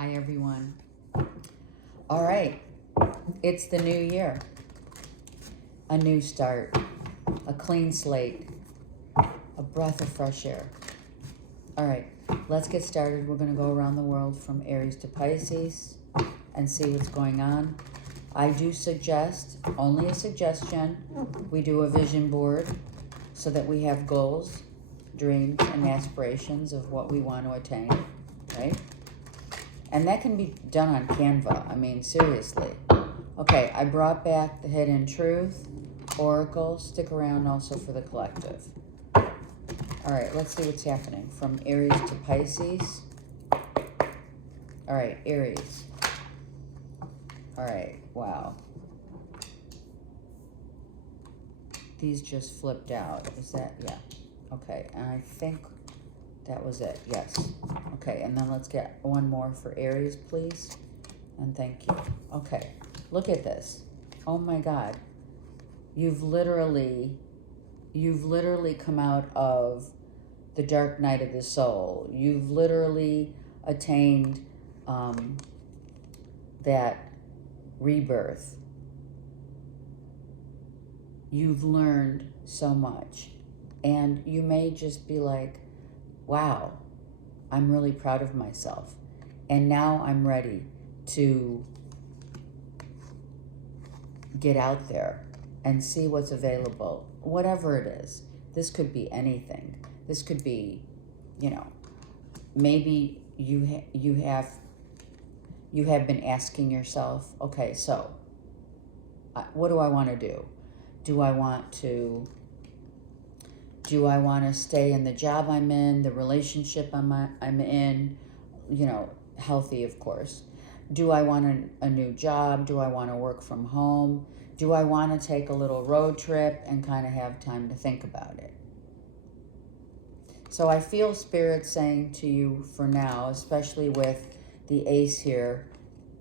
Hi, everyone. All right, it's the new year. A new start, a clean slate, a breath of fresh air. All right, let's get started. We're going to go around the world from Aries to Pisces and see what's going on. I do suggest, only a suggestion, we do a vision board so that we have goals, dreams, and aspirations of what we want to attain, right? And that can be done on Canva. I mean, seriously. Okay, I brought back the Hidden Truth, Oracle. Stick around also for the collective. All right, let's see what's happening from Aries to Pisces. All right, Aries. All right, wow. These just flipped out. Is that, yeah. Okay, and I think that was it, yes. Okay, and then let's get one more for Aries, please. And thank you. Okay, look at this. Oh my God. You've literally come out of the dark night of the soul. You've literally attained that rebirth. You've learned so much. And you may just be like, wow, I'm really proud of myself. And now I'm ready to get out there and see what's available, whatever it is. This could be anything. This could be, maybe you have been asking yourself, okay, so what do I want to do? Do I want to stay in the job I'm in, the relationship I'm in, healthy, of course? Do I want a new job? Do I want to work from home? Do I want to take a little road trip and kind of have time to think about it? So I feel Spirit saying to you for now, especially with the Ace here,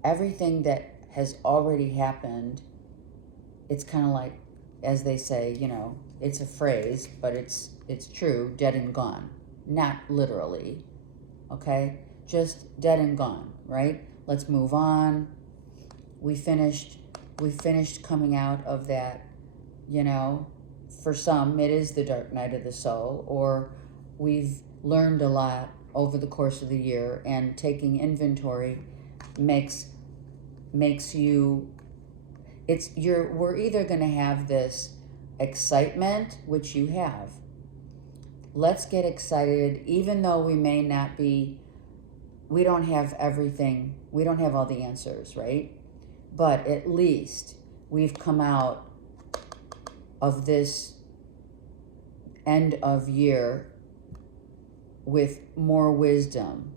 everything that has already happened, it's kind of like, as they say, it's a phrase, but it's true, dead and gone. Not literally, okay? Just dead and gone, right? Let's move on. We finished coming out of that, for some, it is the dark night of the soul, or we've learned a lot over the course of the year, and taking inventory makes you, we're either going to have this excitement, which you have. Let's get excited, even though we may not be, we don't have everything, we don't have all the answers, right? But at least we've come out of this end of year with more wisdom.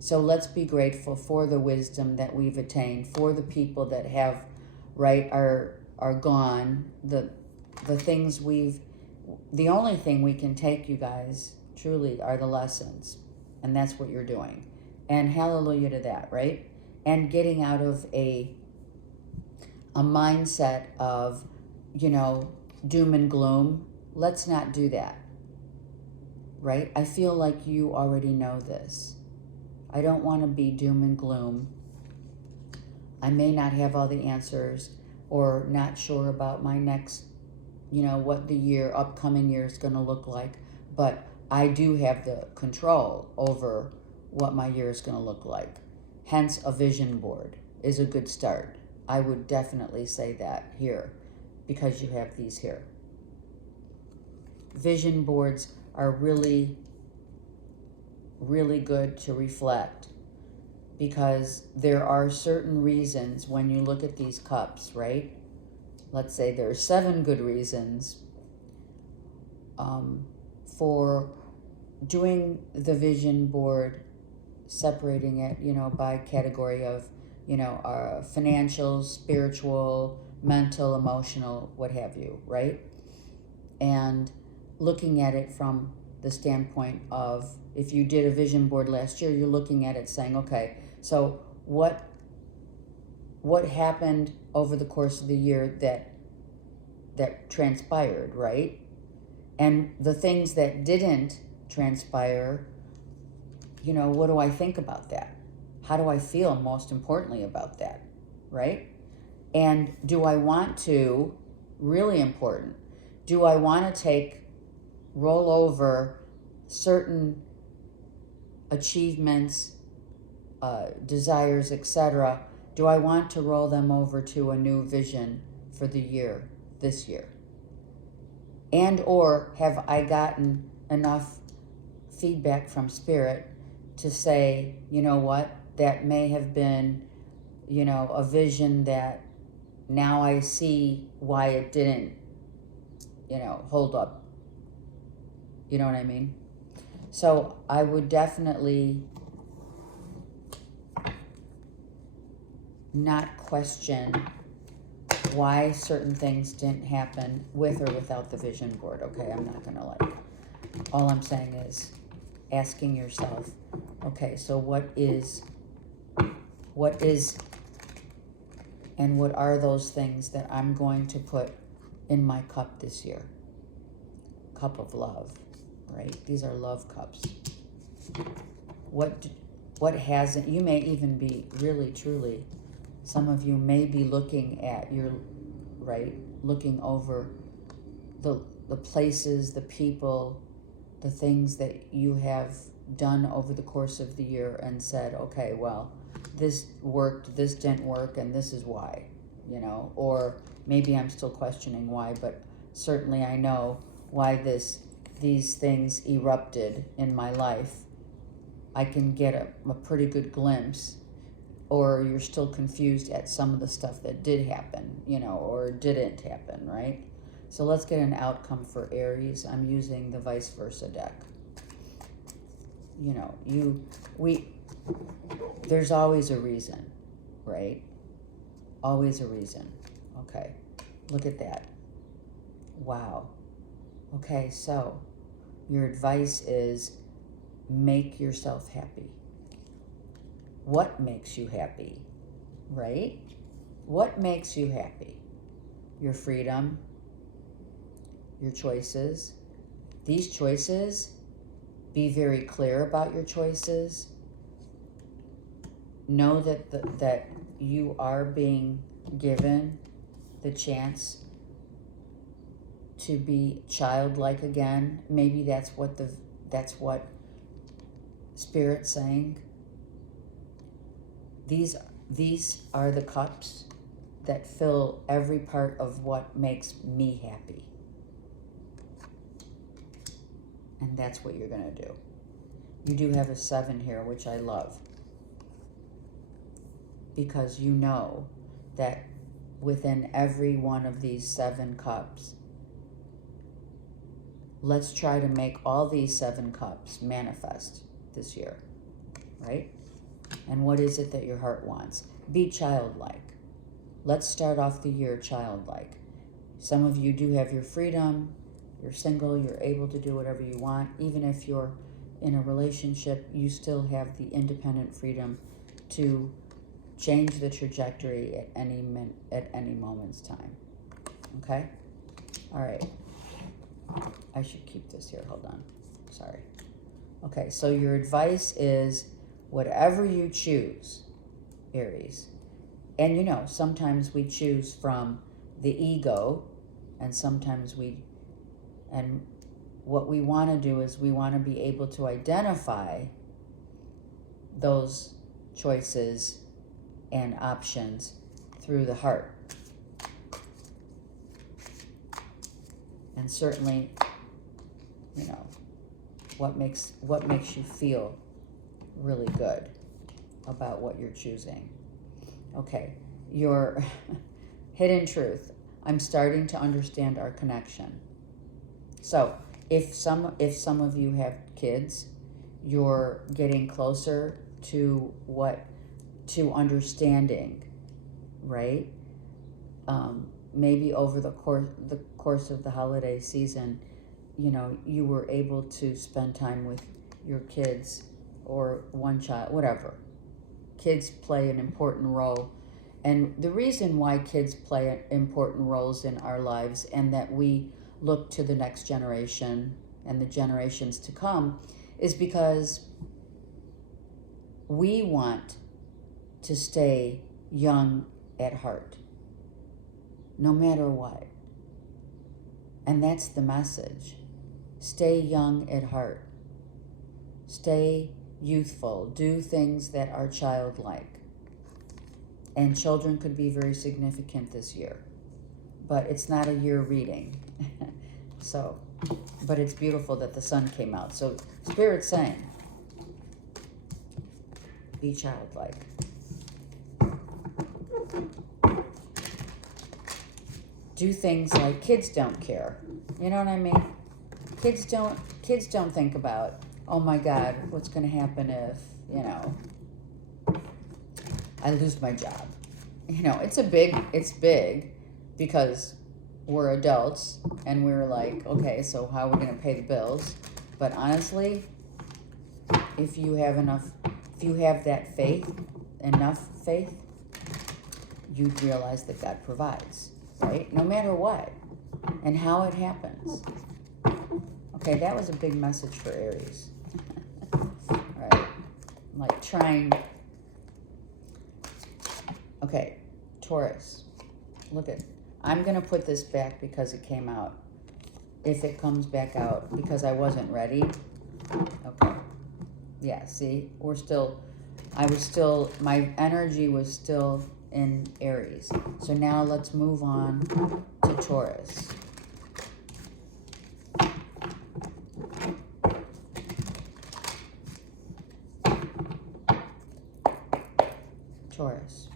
So let's be grateful for the wisdom that we've attained, for the people that have, are gone, the things the only thing we can take, you guys, truly, are the lessons. And that's what you're doing. And hallelujah to that, right? And getting out of a mindset of, doom and gloom. Let's not do that, right? I feel like you already know this. I don't want to be doom and gloom. I may not have all the answers, or not sure about my next, what the upcoming year is going to look like, but I do have the control over what my year is going to look like. Hence, a vision board is a good start. I would definitely say that here, because you have these here. Vision boards are really, really good to reflect, because there are certain reasons when you look at these cups, right? Let's say there are 7 good reasons for doing the vision board, separating it, by category of, financial, spiritual, mental, emotional, what have you, right? And looking at it from the standpoint of, if you did a vision board last year, you're looking at it saying, okay, so what happened over the course of the year that transpired, right? And the things that didn't transpire, what do I think about that? how do I feel most importantly about that, right? And do I want to, really important, do I want to roll over certain achievements, desires, etc.? Do I want to roll them over to a new vision for the year, this year? And or have I gotten enough feedback from Spirit to say, you know what, that may have been, a vision that now I see why it didn't, hold up. You know what I mean? So I would definitely not question why certain things didn't happen with or without the vision board, okay? I'm not gonna all I'm saying is asking yourself, okay, so what is and what are those things that I'm going to put in my cup this year? Cup of love, right? These are love cups. What hasn't, you may even be really, truly, some of you may be looking at looking over the places, the people, the things that you have done over the course of the year and said, okay, well, this worked, this didn't work, and this is why, or maybe I'm still questioning why, but certainly I know why these things erupted in my life. I can get a pretty good glimpse, or you're still confused at some of the stuff that did happen, or didn't happen, right? So let's get an outcome for Aries. I'm using the vice versa deck. There's always a reason, right? Always a reason. Okay, look at that. Wow. Okay, so your advice is make yourself happy. What makes you happy, right? What makes you happy? Your freedom, your choices. These choices, be very clear about your choices. Know that you are being given the chance to be childlike again. Maybe that's what Spirit's saying. These are the cups that fill every part of what makes me happy. And that's what you're going to do. You do have a 7 here, which I love. Because you know that within every one of these 7 cups, let's try to make all these 7 cups manifest this year, right? And what is it that your heart wants? Be childlike. Let's start off the year childlike. Some of you do have your freedom. You're single. You're able to do whatever you want. Even if you're in a relationship, you still have the independent freedom to change the trajectory at any moment's time. Okay? All right. I should keep this here. Hold on. Sorry. Okay, so your advice is whatever you choose, Aries. And sometimes we choose from the ego, and sometimes and what we want to do is we want to be able to identify those choices and options through the heart. And certainly, what makes you feel really good about what you're choosing. Okay, your hidden truth. I'm starting to understand our connection. So if some of you have kids, you're getting closer to understanding, right? Maybe over the course of the holiday season, you were able to spend time with your kids or one child, whatever. Kids play an important role. And the reason why kids play important roles in our lives and that we look to the next generation and the generations to come is because we want to stay young at heart, no matter what. And that's the message. Stay young at heart. Stay youthful. Do things that are childlike. And children could be very significant this year. But it's not a year reading. So, but it's beautiful that the sun came out. So Spirit's saying, be childlike. Do things like kids don't care. You know what I mean? Kids don't think about, oh my God, what's going to happen if, I lose my job. It's big because we're adults and we're like, okay, so how are we going to pay the bills? But honestly, if you have that faith, enough faith, you'd realize that God provides, right? No matter what and how it happens. Okay, that was a big message for Aries. All right, I'm like trying. Okay, Taurus, look at, I'm going to put this back because it came out. If it comes back out, because I wasn't ready. Okay. Yeah, see, my energy was still in Aries. So now let's move on to Taurus. Taurus.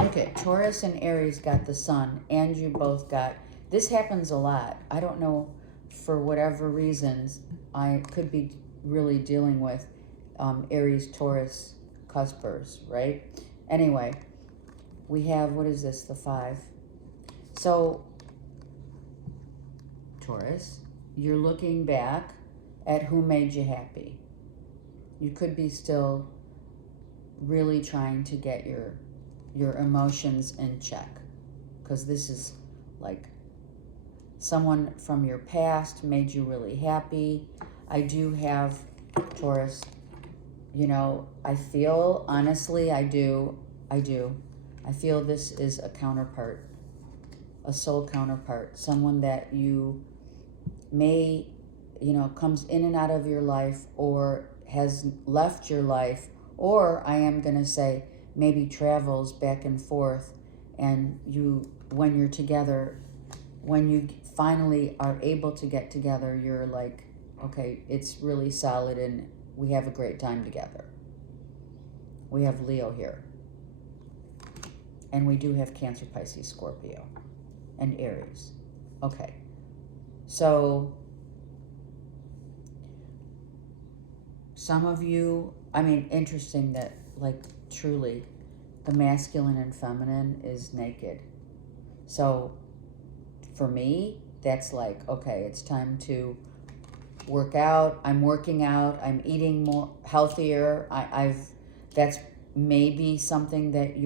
Okay, Taurus and Aries got the sun, and you both got, this happens a lot. I don't know, for whatever reasons, I could be really dealing with Aries, Taurus, cuspers, right? Anyway, we have, what is this, the 5. So, Taurus, you're looking back at who made you happy. You could be still really trying to get your emotions in check, because this is like someone from your past made you really happy. I do have, Taurus, I feel, honestly, I do. I feel this is a counterpart, a soul counterpart, someone that you may, comes in and out of your life or has left your life, or I am going to say maybe travels back and forth, and when you're together, when you finally are able to get together, you're like, okay, it's really solid and we have a great time together. We have Leo here. And we do have Cancer, Pisces, Scorpio, and Aries. Okay. So, some of you, interesting that, like, truly, the masculine and feminine is naked. So, for me, that's like, okay, it's time to work out. I'm working out. I'm eating more healthier. That's maybe something that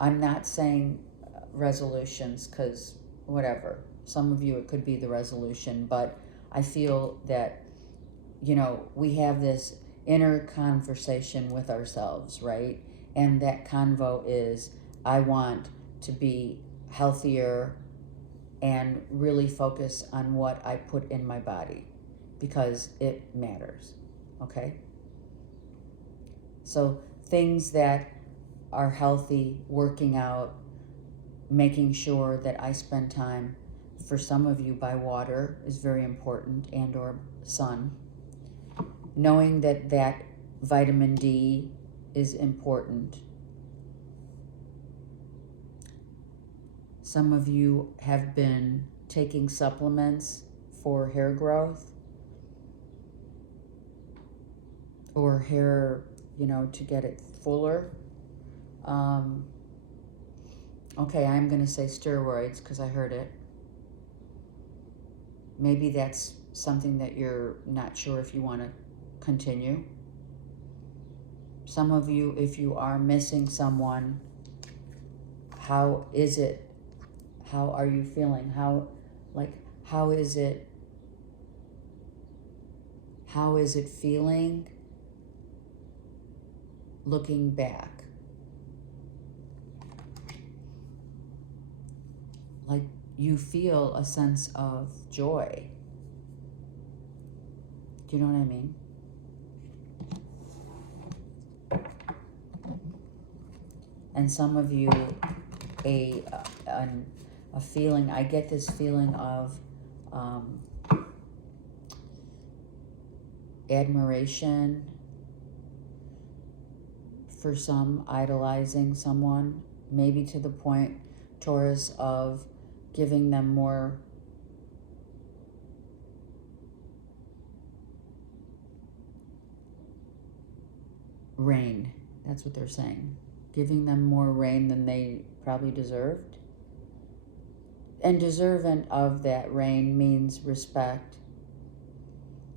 I'm not saying resolutions, because whatever. Some of you, it could be the resolution, but I feel that, we have this inner conversation with ourselves, right? And that convo is, I want to be healthier and really focus on what I put in my body, because it matters, okay? So things that are healthy, working out, making sure that I spend time, for some of you, by water is very important, and or sun. Knowing that vitamin D is important. Some of you have been taking supplements for hair growth or hair, to get it fuller. Okay, I'm going to say steroids because I heard it. Maybe that's something that you're not sure if you want to continue. Some of you, if you are missing someone, how is it? How are you feeling? How is it How is it feeling looking back? Like you feel a sense of joy. Do you know what I mean? And some of you, a feeling, I get this feeling of admiration, for some, idolizing someone, maybe to the point, Taurus, of giving them more rain. That's what they're saying. Giving them more rain than they probably deserved. And deserving of that rain means respect,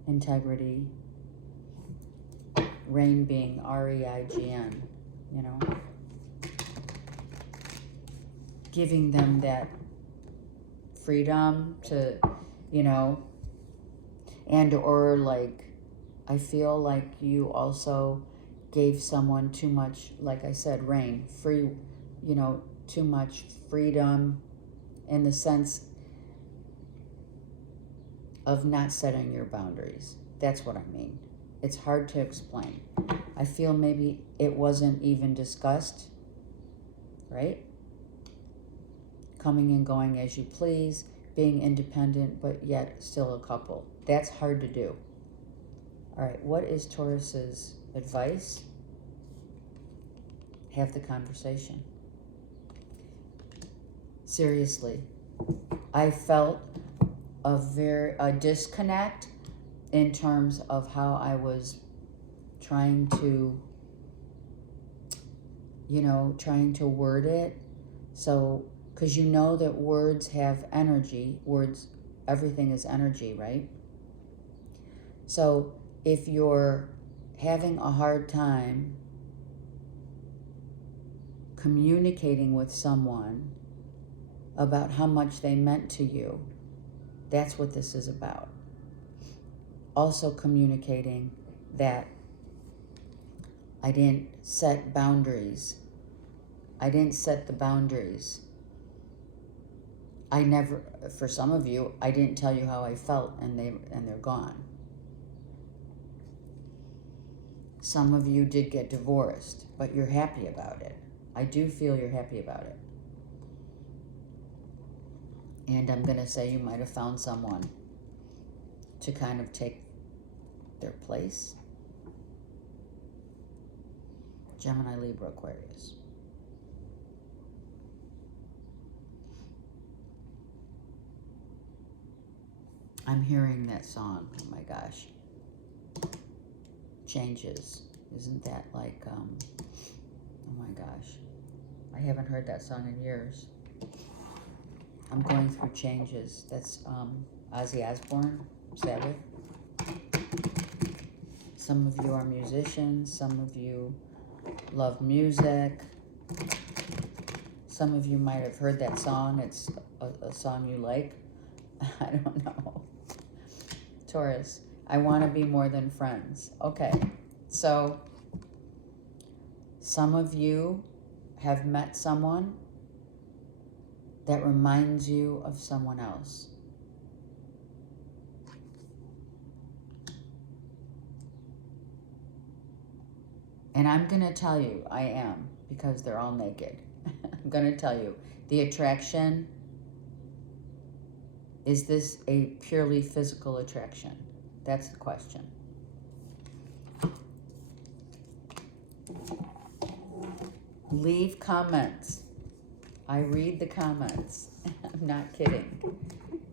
integrity. Rain being R-E-I-G-N, you know. Giving them that freedom to, you know, and or like, I feel like you also gave someone too much, like I said, rain, free, you know, too much freedom in the sense of not setting your boundaries. That's what I mean. It's hard to explain. I feel maybe it wasn't even discussed, right? Coming and going as you please, being independent, but yet still a couple. That's hard to do. All right, what is Taurus's advice? Have the conversation. Seriously, I felt a disconnect in terms of how I was trying to, you know, trying to word it. So, because you know that words have energy, words, everything is energy, right? So if you're having a hard time communicating with someone about how much they meant to you, that's what this is about. Also communicating that I didn't set boundaries. I didn't set the boundaries. I never, for some of you, I didn't tell you how I felt, and they're gone. Some of you did get divorced, but you're happy about it. I do feel you're happy about it. And I'm going to say you might have found someone to kind of take their place. Gemini, Libra, Aquarius. I'm hearing that song. Oh my gosh. Changes. Isn't that like, oh my gosh. I haven't heard that song in years. I'm going through changes. That's Ozzy Osbourne, Sabbath. Some of you are musicians. Some of you love music. Some of you might have heard that song. It's a song you like. I don't know. Taurus, I want to be more than friends. Okay, so some of you have met someone that reminds you of someone else. And I'm going to tell you, I am, because they're all naked. I'm going to tell you, the attraction, is this a purely physical attraction? That's the question. Leave comments. I read the comments. I'm not kidding.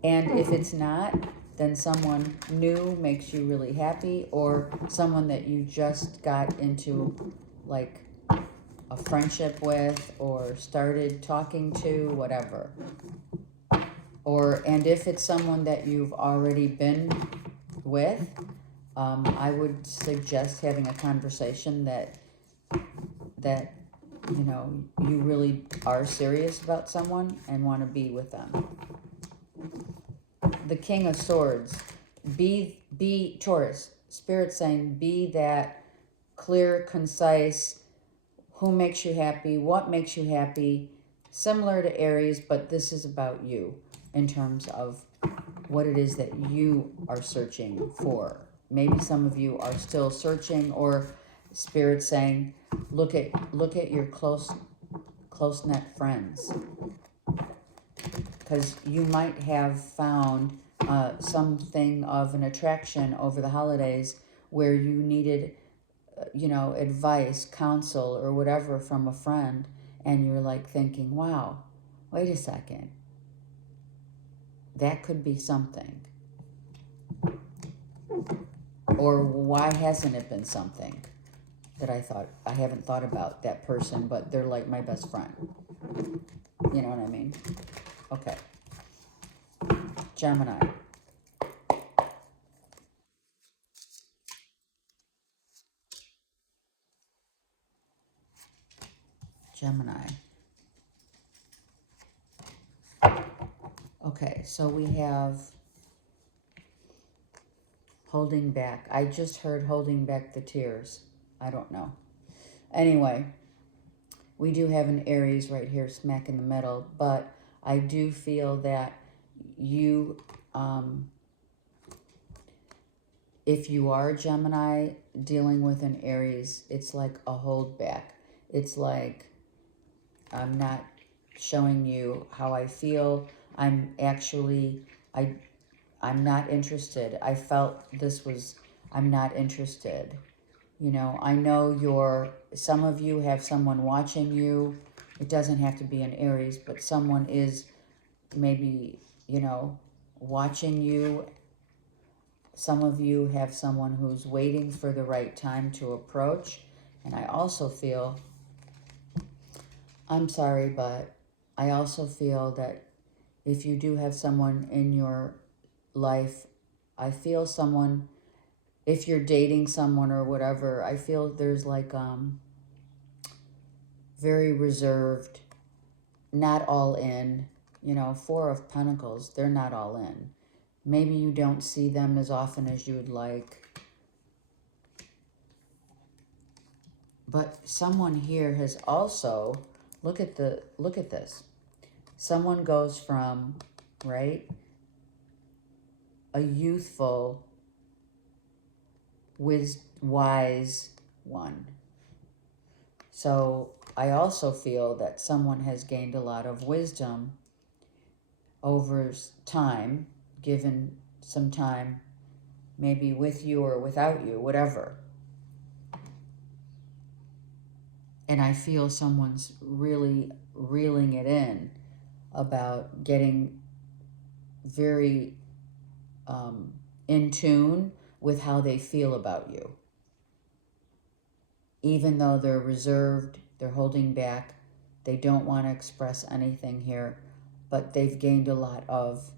And if it's not, then someone new makes you really happy, or someone that you just got into like a friendship with or started talking to, whatever. And if it's someone that you've already been with, I would suggest having a conversation that you know, you really are serious about someone and want to be with them. The King of Swords. Be Taurus. Spirit saying be that clear, concise, who makes you happy, what makes you happy, similar to Aries, but this is about you in terms of what it is that you are searching for. Maybe some of you are still searching, or Spirit saying, look at your close knit friends, because you might have found something of an attraction over the holidays where you needed, advice, counsel, or whatever from a friend, and you're like thinking, wow, wait a second, that could be something. Or why hasn't it been something that I haven't thought about that person, but they're like my best friend. You know what I mean? Okay. Gemini. Gemini. Okay, so we have holding back. I just heard holding back the tears. I don't know. Anyway, we do have an Aries right here smack in the middle, but I do feel that you, if you are Gemini dealing with an Aries, it's like a hold back. It's like, I'm not showing you how I feel. I'm not interested. I felt this was, I'm not interested. I know some of you have someone watching you. It doesn't have to be an Aries, but someone is maybe, watching you. Some of you have someone who's waiting for the right time to approach. And I also feel, I'm sorry, but I also feel that if you do have someone in your life, I feel someone, if you're dating someone or whatever, I feel there's like very reserved, not all in. Four of Pentacles, they're not all in. Maybe you don't see them as often as you would like. But someone here has also, look at this. Someone goes from, right, a youthful, wise one. So I also feel that someone has gained a lot of wisdom over time, given some time, maybe with you or without you, whatever. And I feel someone's really reeling it in about getting very in tune with how they feel about you. Even though they're reserved, they're holding back, they don't want to express anything here, but they've gained a lot of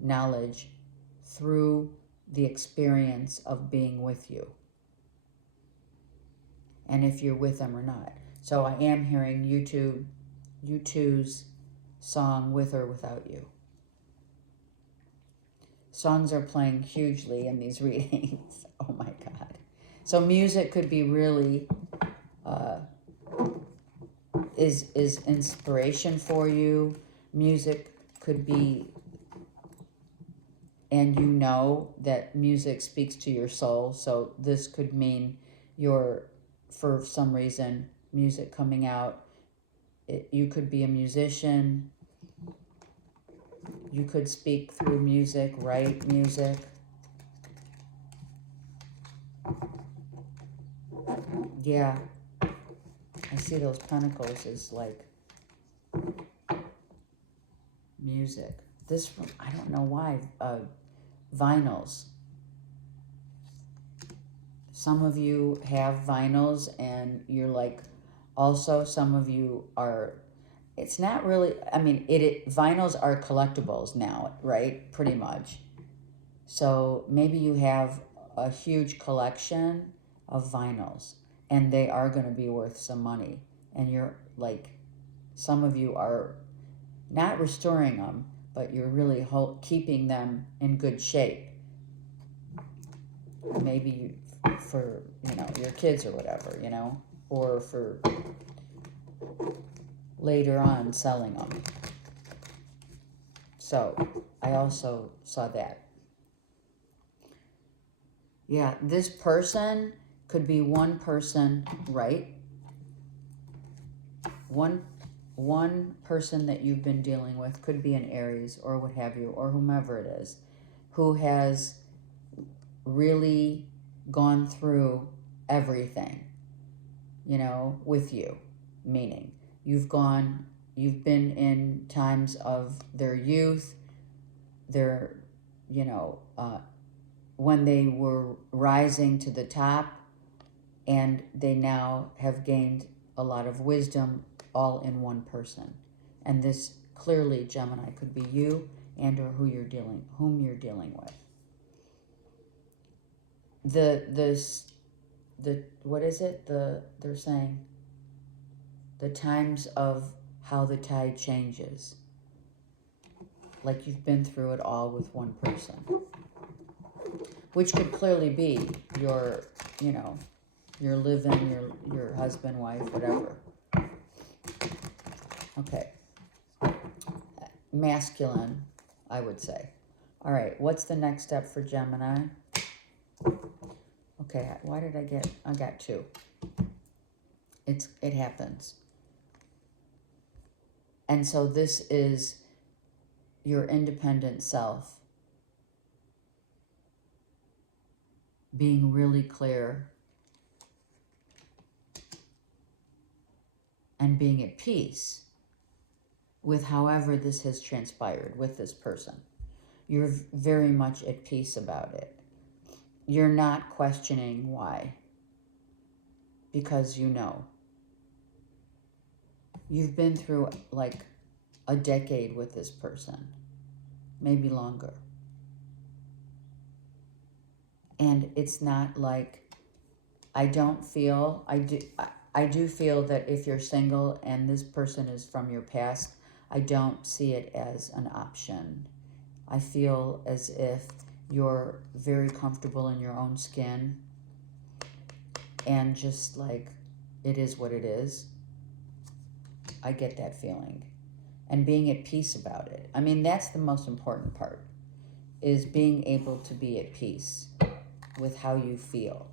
knowledge through the experience of being with you. And if you're with them or not. So I am hearing you two's song, With or Without You. Songs are playing hugely in these readings. Oh my God. So music could be really, is inspiration for you. Music could be, and you know that music speaks to your soul. So this could mean for some reason, music coming out. You could be a musician. You could speak through music, write music. Yeah. I see those pentacles as like music. This one, I don't know why, vinyls. Some of you have vinyls and you're like, also some of you are, it's not really, I mean, vinyls are collectibles now, right? Pretty much. So maybe you have a huge collection of vinyls and they are going to be worth some money. And you're like, some of you are not restoring them, but you're really keeping them in good shape. maybe for, you know, your kids or whatever, you know, or for later on selling them. So I also saw that. Yeah, this person could be one person, right? One person that you've been dealing with could be an Aries or what have you, or whomever it is, who has really gone through everything, you know, with you. Meaning, you've been in times of their youth, their, you know, when they were rising to the top, and they now have gained a lot of wisdom all in one person. And this clearly, Gemini, could be you and or whom you're dealing with. The what is it? They're saying the times of how the tide changes. Like you've been through it all with one person. Which could clearly be your, you know, your live-in, your husband, wife, whatever. Okay. Masculine, I would say. All right, what's the next step for Gemini? Okay, why did I got two. It happens. And so this is your independent self being really clear and being at peace with however this has transpired with this person. You're very much at peace about it. You're not questioning why, because you know. You've been through like a decade with this person, maybe longer. And it's not like, I do feel that if you're single and this person is from your past, I don't see it as an option. I feel as if you're very comfortable in your own skin and just like, it is what it is. I get that feeling. And being at peace about it. I mean, that's the most important part, is being able to be at peace with how you feel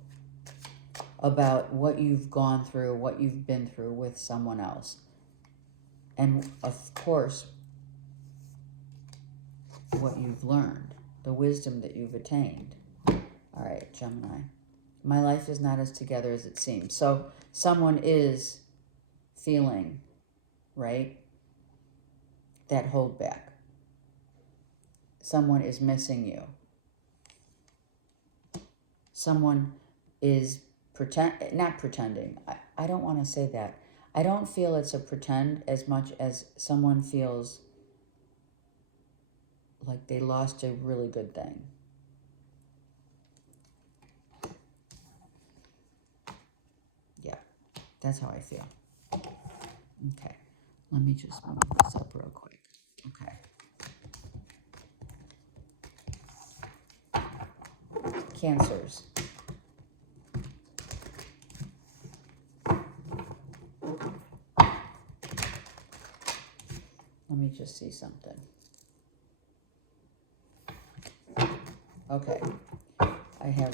about what you've gone through, what you've been through with someone else. And of course, what you've learned, the wisdom that you've attained. All right, Gemini. My life is not as together as it seems. So someone is feeling, right, that holdback. Someone is missing you. Someone is not pretending. I don't want to say that. I don't feel it's a pretend as much as someone feels like they lost a really good thing. Yeah, that's how I feel. Okay, let me just move this up real quick. Okay. Cancers. Let me just see something. Okay. I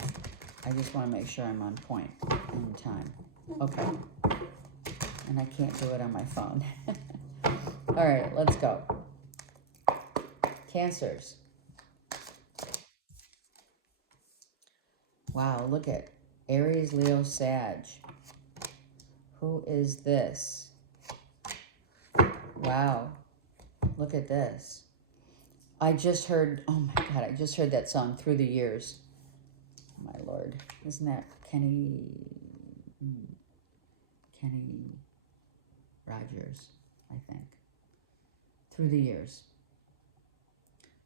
just want to make sure I'm on point in time. Okay. And I can't do it on my phone. All right, let's go. Cancers. Wow, look at Aries, Leo, Sag. Who is this? Wow, look at this. I just heard, oh my God, I just heard that song, Through the Years. My Lord, isn't that Kenny Rogers, I think. Through the Years.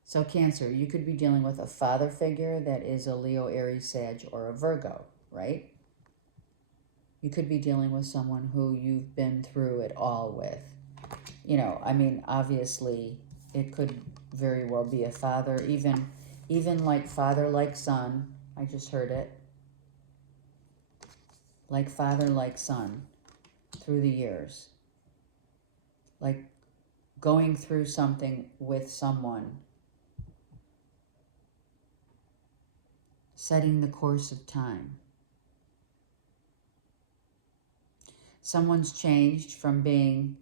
So Cancer, you could be dealing with a father figure that is a Leo, Aries, Sag, or a Virgo, right? You could be dealing with someone who you've been through it all with. You know, I mean, obviously, it could very well be a father, even like father, like son. I just heard it. Like father, like son, through the years. Like going through something with someone. Setting the course of time. Someone's changed from being,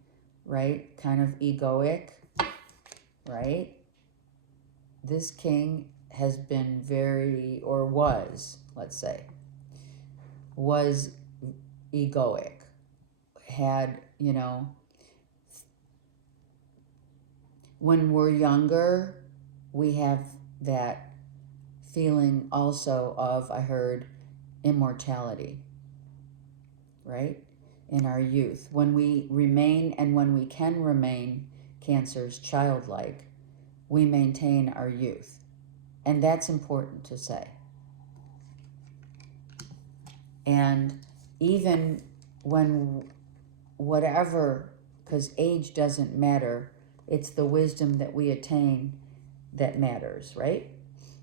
right, kind of egoic, right? This king has been very, or was, let's say, was egoic. Had, you know, when we're younger, we have that feeling also of, I heard, immortality, right? In our youth. When we remain, and when we can remain, Cancer's childlike, we maintain our youth. And that's important to say. And even when whatever, because age doesn't matter, it's the wisdom that we attain that matters, right?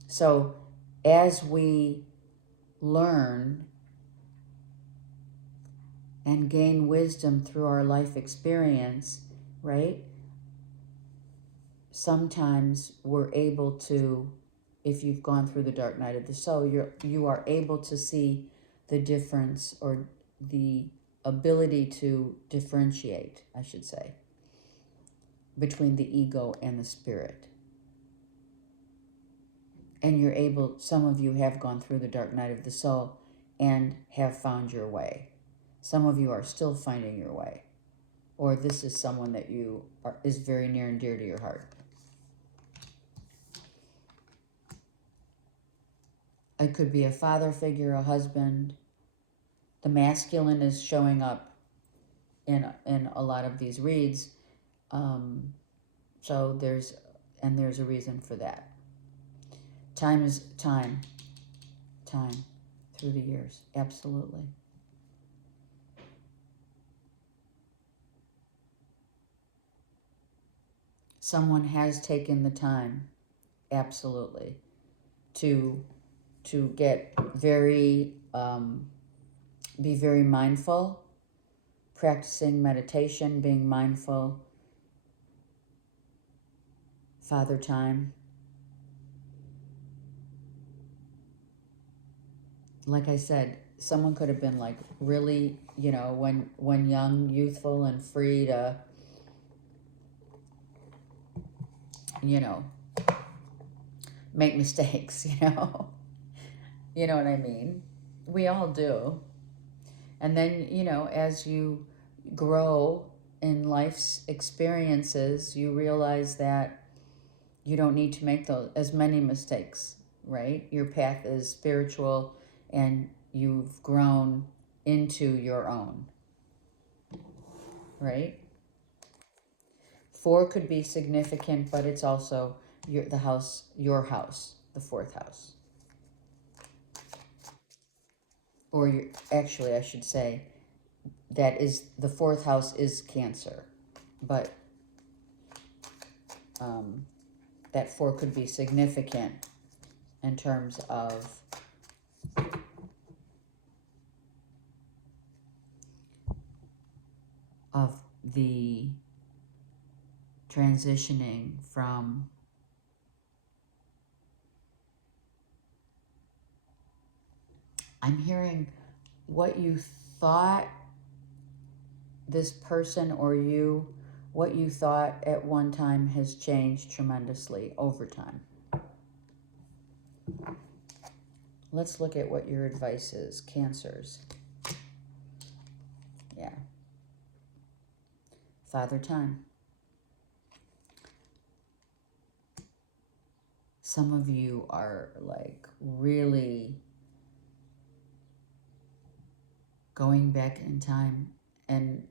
So as we learn and gain wisdom through our life experience, right? Sometimes we're able to, if you've gone through the dark night of the soul, you are able to see the difference, or the ability to differentiate, I should say, between the ego and the spirit. And you're able, some of you have gone through the dark night of the soul and have found your way. Some of you are still finding your way. Or this is someone that is very near and dear to your heart. It could be a father figure, a husband. The masculine is showing up in a lot of these reads. So there's a reason for that. Time is time through the years, absolutely. Someone has taken the time, absolutely, to get very, be very mindful, practicing meditation, being mindful, father time. Like I said, someone could have been like really, you know, when young, youthful and free to, you know, make mistakes, you know. You know what I mean? We all do. And then, you know, as you grow in life's experiences, you realize that you don't need to make as many mistakes, right? Your path is spiritual and you've grown into your own, right? 4 could be significant, but it's also your house, the 4th house. Or actually, I should say, that is, the 4th house is Cancer, but that 4 could be significant in terms of the transitioning from I'm hearing what you thought this person or what you thought at one time has changed tremendously over time. Let's look at what your advice is, Cancers. Yeah. Father time. Some of you are like really going back in time and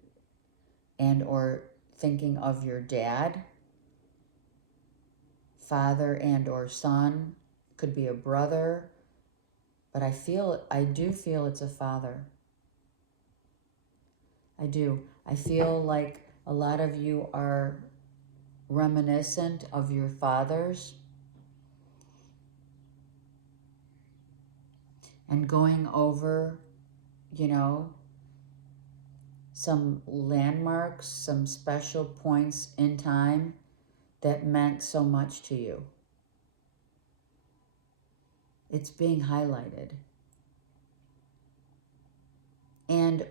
or thinking of your dad, father and or son, could be a brother, but I do feel it's a father. I do. I feel like a lot of you are reminiscent of your fathers. and going over, you know, some landmarks, some special points in time that meant so much to you. It's being highlighted. And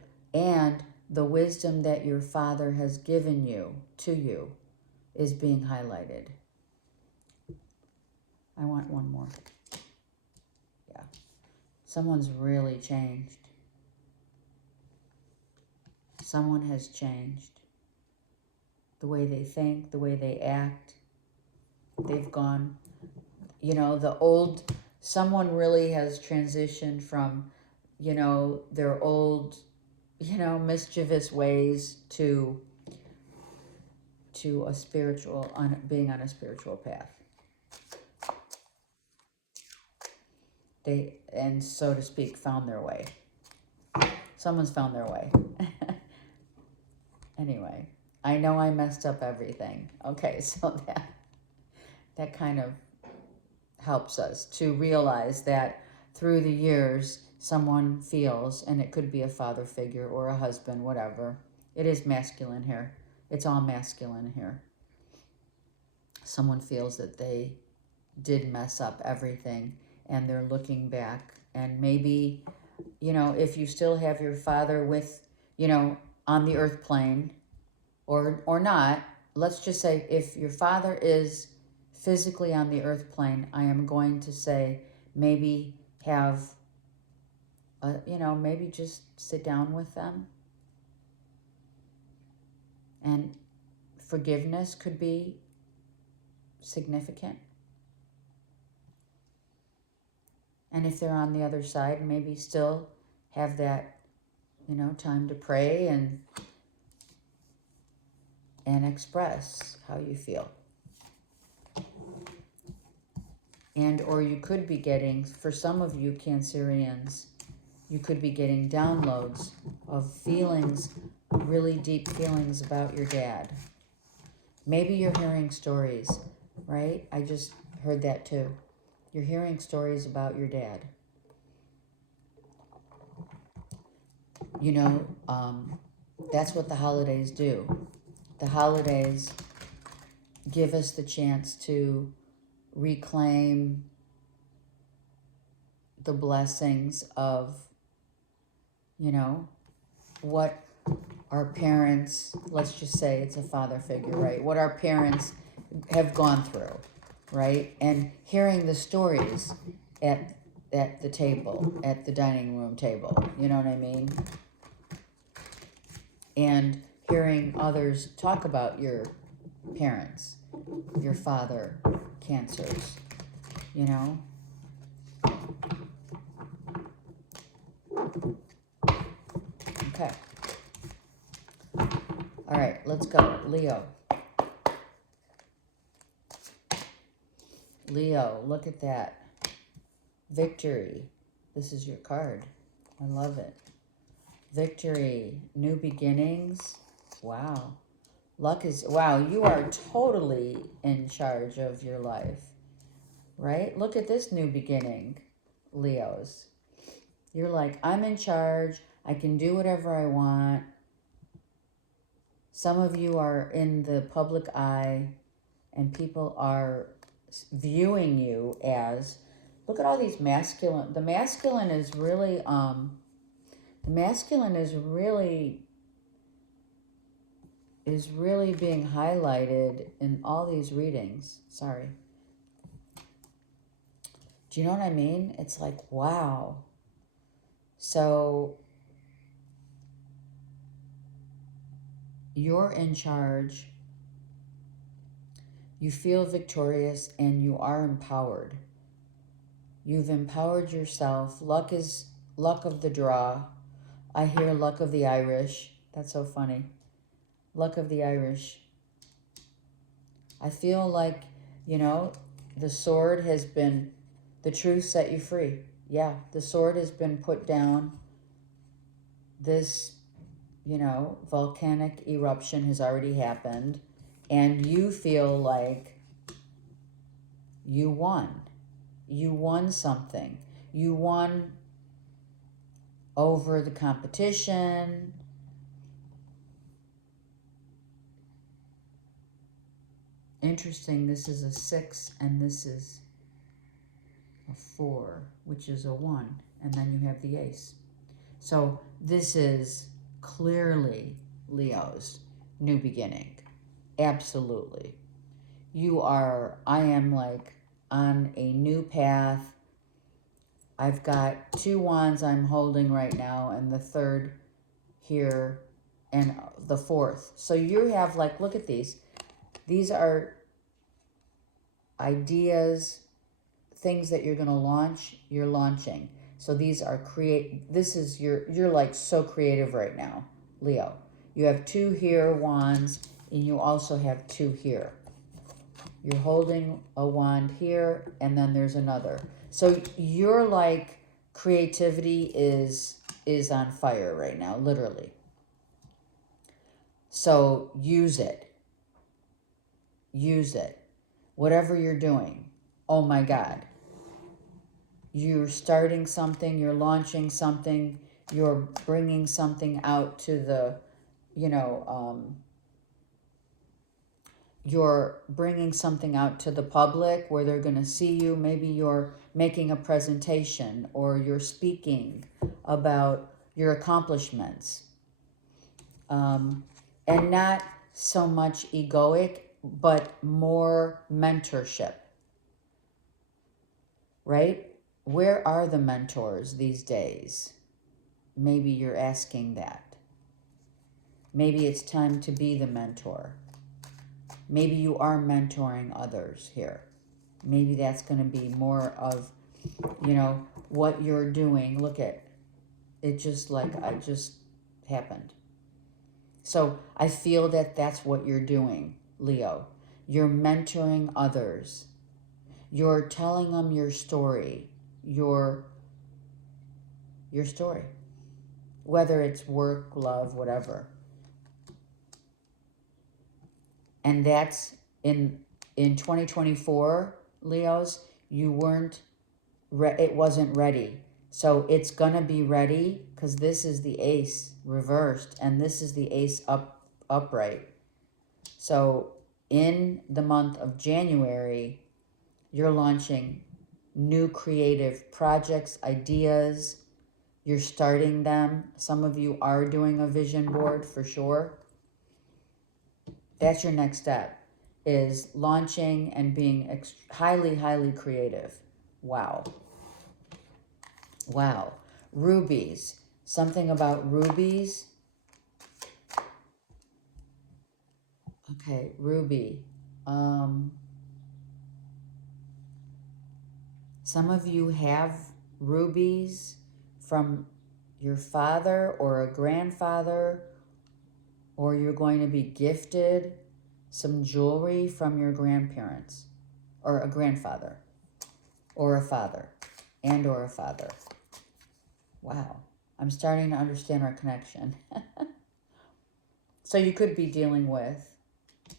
the wisdom that your Father has given you, to you, is being highlighted. I want one more. Yeah. Someone's really changed. Someone has changed. The way they think, the way they act. They've gone, you know, someone really has transitioned from, you know, their old, you know, mischievous ways to a spiritual, being on a spiritual path. They, and so to speak, found their way. Someone's found their way. Anyway, I know I messed up everything. Okay, so that kind of helps us to realize that through the years, someone feels, and it could be a father figure or a husband, whatever. It is masculine here. It's all masculine here. Someone feels that they did mess up everything, and they're looking back, and maybe, you know, if you still have your father with, you know, on the earth plane, or not, let's just say if your father is physically on the earth plane, I am going to say maybe have, you know, maybe just sit down with them. And forgiveness could be significant. And if they're on the other side, maybe still have that, you know, time to pray and express how you feel. And or you could be getting, for some of you Cancerians, you could be getting downloads of feelings, really deep feelings about your dad. Maybe you're hearing stories, right? I just heard that too. You're hearing stories about your dad. You know, that's what the holidays do. The holidays give us the chance to reclaim the blessings of, you know, what our parents, let's just say it's a father figure, right? What our parents have gone through, right? And hearing the stories at the table, at the dining room table, you know what I mean? And hearing others talk about your parents, your father, cancers, you know? Okay. All right, let's go. Leo. Leo, look at that. Victory. This is your card. I love it. Victory. New beginnings. Wow. Luck is, wow, you are totally in charge of your life, right? Look at this new beginning, Leos. You're like, I'm in charge. I can do whatever I want. Some of you are in the public eye, and people are viewing you as, look at all these masculine. The masculine is really, is really being highlighted in all these readings. Sorry. Do you know what I mean? It's like, wow. So you're in charge. You feel victorious and you are empowered. You've empowered yourself. Luck is luck of the draw. I hear luck of the Irish. That's so funny. Luck of the Irish. I feel like, you know, the sword has been, the truth set you free. Yeah, the sword has been put down. This, you know, volcanic eruption has already happened. And you feel like you won. You won something. You won over the competition. Interesting, this is a 6 and this is a 4, which is a 1. And then you have the ace. So this is clearly Leo's new beginning. Absolutely. I am like on a new path. I've got 2 wands I'm holding right now and the 3rd here and the 4th. So you have like, look at these. These are ideas, things that you're going to launch, you're launching. So these are you're like so creative right now, Leo. You have 2 here, wands, and you also have 2 here. You're holding a wand here, and then there's another. So you're like, creativity is on fire right now, literally. So use it. Use it. Whatever you're doing. Oh my God. You're starting something, you're launching something, you're bringing something out to the, you're bringing something out to the public where they're going to see you. Maybe you're making a presentation or you're speaking about your accomplishments. And not so much egoic, but more mentorship, right? Where are the mentors these days? Maybe you're asking that. Maybe it's time to be the mentor. Maybe you are mentoring others here. Maybe that's going to be more of, what you're doing. Look at it, just like I just happened. So I feel that that's what you're doing, Leo. You're mentoring others. You're telling them your story, your story, whether it's work, love, whatever. And that's in 2024, Leos, it wasn't ready. So it's going to be ready because this is the ace reversed and this is the ace upright. So in the month of January, you're launching new creative projects, ideas. You're starting them. Some of you are doing a vision board for sure. That's your next step, is launching and being highly, highly creative. Wow. Wow. Rubies. Something about rubies. Okay, ruby. Some of you have rubies from your father or a grandfather, or you're going to be gifted some jewelry from your grandparents or a grandfather or a father or a father. Wow. I'm starting to understand our connection. So you could be dealing with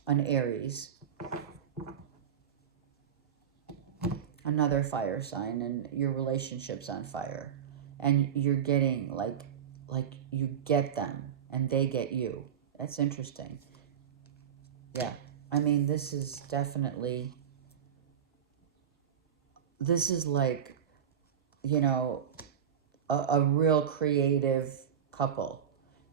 an Aries, another fire sign, and your relationship's on fire. And you're getting like you get them and they get you. That's interesting. Yeah. I mean, this is definitely, this is like, a real creative couple.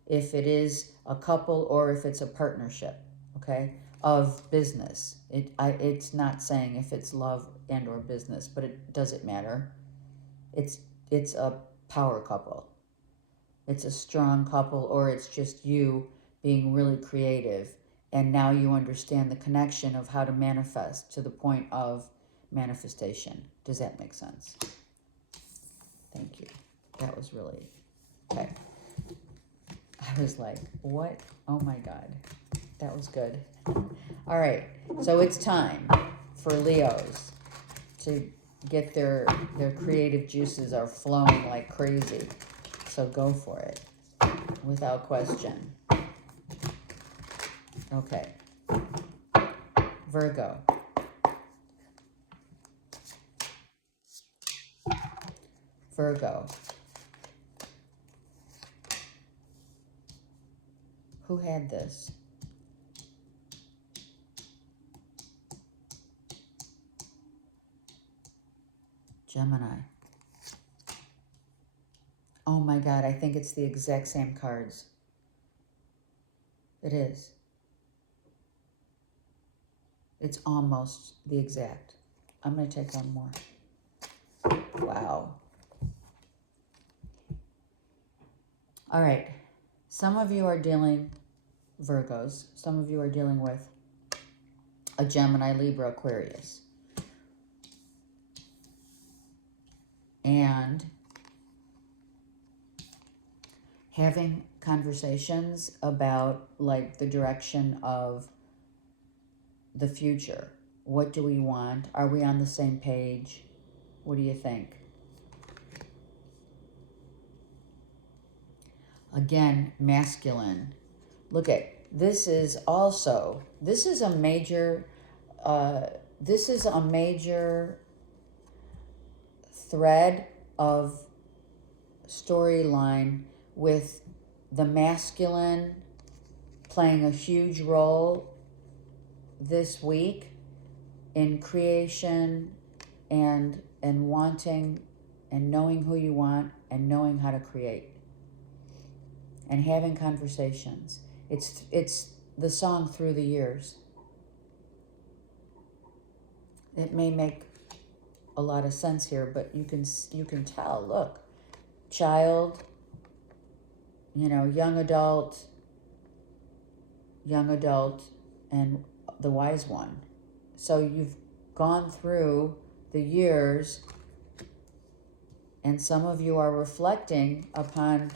If it is a couple or if it's a partnership, okay, of business. It's not saying if it's love and or business, but it doesn't matter. It's a power couple. It's a strong couple, or it's just you being really creative. And now you understand the connection of how to manifest to the point of manifestation. Does that make sense? Thank you. That was really, okay. I was like, what? Oh my God. That was good. All right. So it's time for Leos to get their creative juices are flowing like crazy. So go for it without question. Okay. Virgo. Virgo. Who had this? Gemini. Oh my God, I think it's the exact same cards. It is. It's almost the exact. I'm going to take one more. Wow. All right. Some of you are dealing, Virgos, some of you are dealing with a Gemini, Libra, Aquarius. And having conversations about like the direction of the future. What do we want? Are we on the same page? What do you think? Again, masculine. Look at, this is a major thread of storyline with the masculine playing a huge role this week in creation and wanting and knowing who you want and knowing how to create and having conversations. It's the song Through the Years. It may make a lot of sense here, but you can tell, look, child, young adult, and the wise one. So you've gone through the years, and some of you are reflecting upon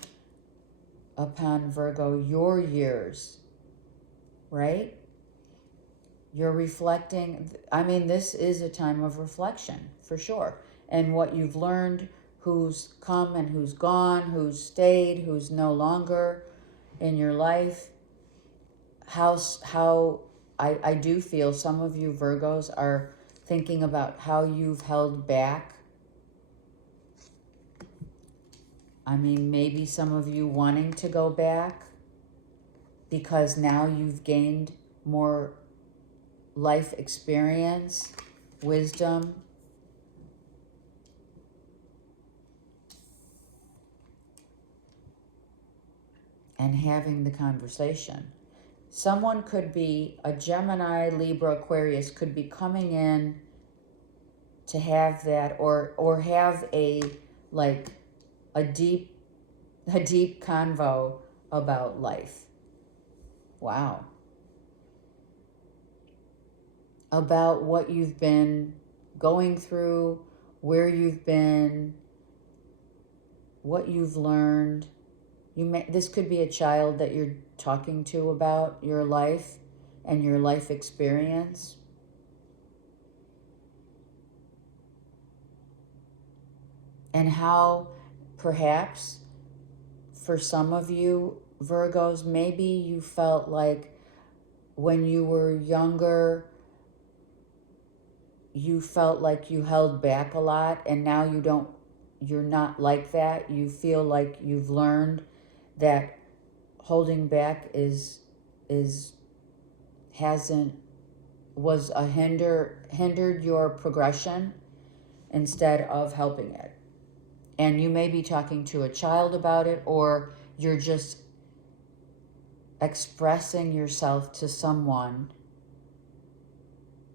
Virgo, your years, right? You're reflecting. I mean, this is a time of reflection, for sure. And what you've learned, who's come and who's gone, who's stayed, who's no longer in your life. How I do feel some of you Virgos are thinking about how you've held back. I mean, maybe some of you wanting to go back because now you've gained more life experience, wisdom. And having the conversation. Someone could be, a Gemini, Libra, Aquarius could be coming in to have that or have a deep convo about life. Wow. About what you've been going through, where you've been, what you've learned. This could be a child that you're talking to about your life and your life experience. And how perhaps for some of you Virgos, maybe you felt like when you were younger, you felt like you held back a lot, and now you're not like that. You feel like you've learned that holding back hindered your progression instead of helping it. And you may be talking to a child about it, or you're just expressing yourself to someone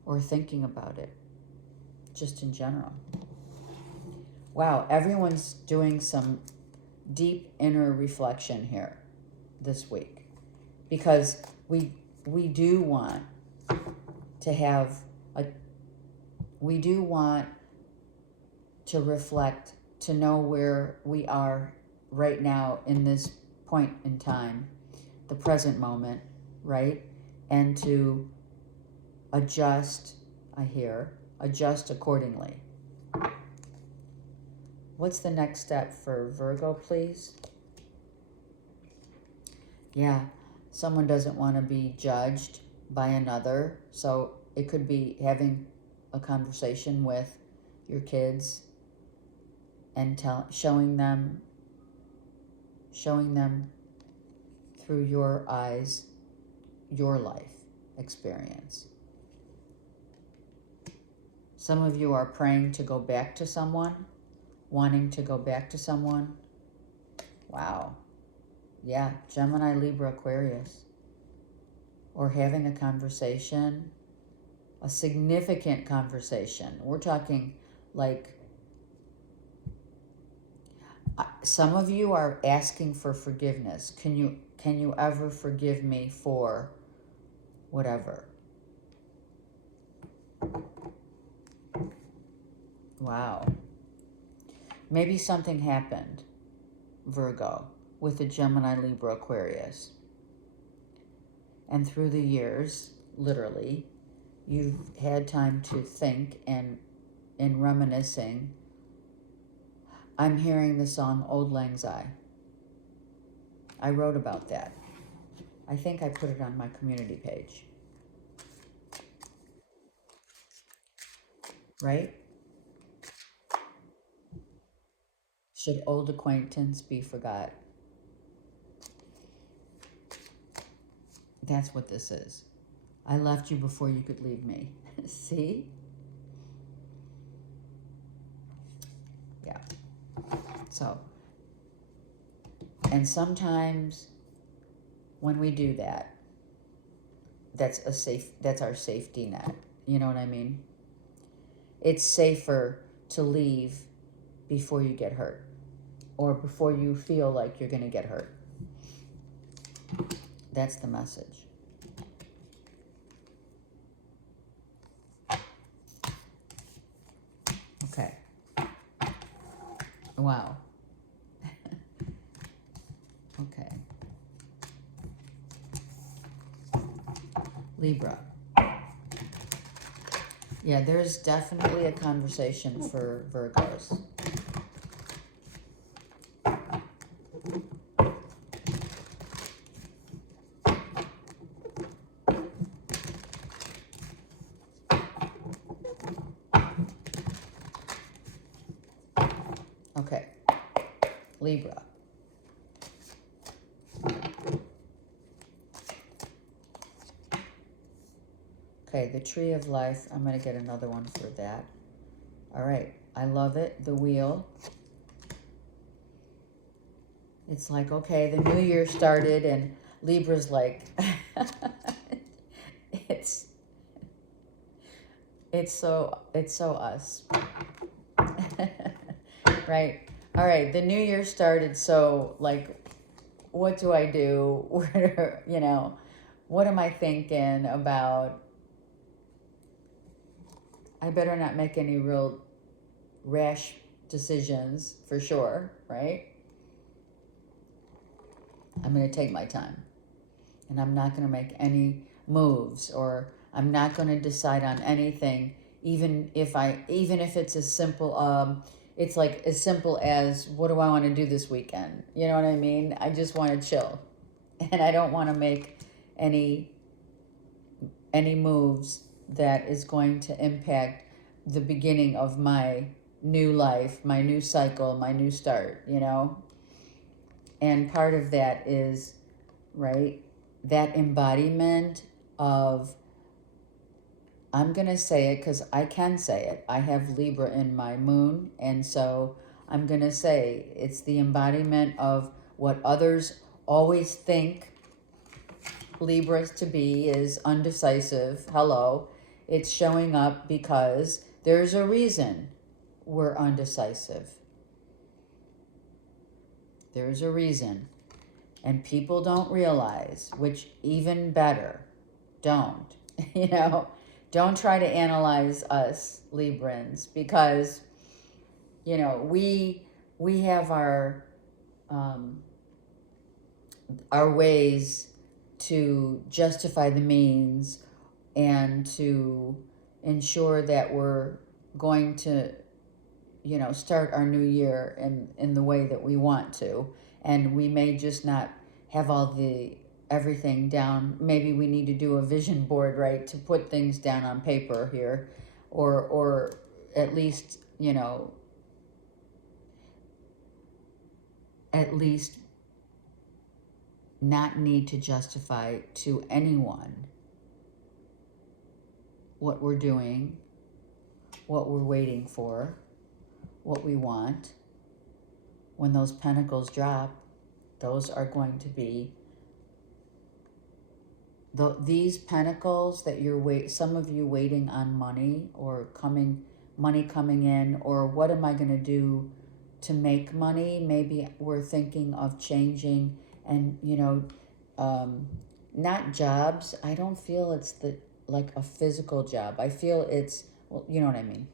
or thinking about it, just in general. Wow, everyone's doing some deep inner reflection here this week, because we do want to reflect, to know where we are right now in this point in time, the present moment, right? And to adjust accordingly. What's the next step for Virgo, please? Yeah, someone doesn't want to be judged by another. So it could be having a conversation with your kids and showing them through your eyes, your life experience. Some of you are praying to go back to someone, wanting to go back to someone. Wow. Yeah, Gemini, Libra, Aquarius. Or having a conversation, a significant conversation. We're talking like, some of you are asking for forgiveness. Can you ever forgive me for whatever? Wow. Maybe something happened, Virgo, with the Gemini, Libra, Aquarius. And through the years, literally, you've had time to think, and in reminiscing, I'm hearing the song Old Lang Syne. I wrote about that. I think I put it on my community page. Right? Should old acquaintance be forgot? That's what this is. I left you before you could leave me. See? Yeah. So, and sometimes when we do that, that's our safety net. You know what I mean? It's safer to leave before you get hurt, or before you feel like you're going to get hurt. That's the message. Okay. Wow. Okay. Libra. Yeah, there's definitely a conversation for Virgos. Okay, Libra. Okay, the Tree of Life. I'm going to get another one for that. All right, I love it. The Wheel. It's like, okay, the new year started, and Libra's like, it's so us. Right? All right, the new year started, so like, what do I do? You know, what am I thinking about? I better not make any real rash decisions, for sure, right? I'm going to take my time, and I'm not going to make any moves, or I'm not going to decide on anything, even if it's as simple, it's like as simple as, what do I want to do this weekend? You know what I mean? I just want to chill, and I don't want to make any moves that is going to impact the beginning of my new life, my new cycle, my new start, you know? And part of that is, right, that embodiment of, I'm going to say it because I can say it. I have Libra in my moon, and so I'm going to say it's the embodiment of what others always think Libra to be, is undecisive. Hello. It's showing up because there's a reason we're undecisive. There's a reason. And people don't realize, which even better, don't. You know, don't try to analyze us Librans, because, you know, we have our ways to justify the means, and to ensure that we're going to, you know, start our new year in the way that we want to. And we may just not have everything down. Maybe we need to do a vision board, right, to put things down on paper here, or at least, you know, not need to justify to anyone what we're doing, what we're waiting for, what we want. When those pentacles drop, those are going to be these pentacles that some of you waiting on money or money coming in, or what am I going to do to make money? Maybe we're thinking of changing and, not jobs. I don't feel it's like a physical job. I feel it's, well, you know what I mean?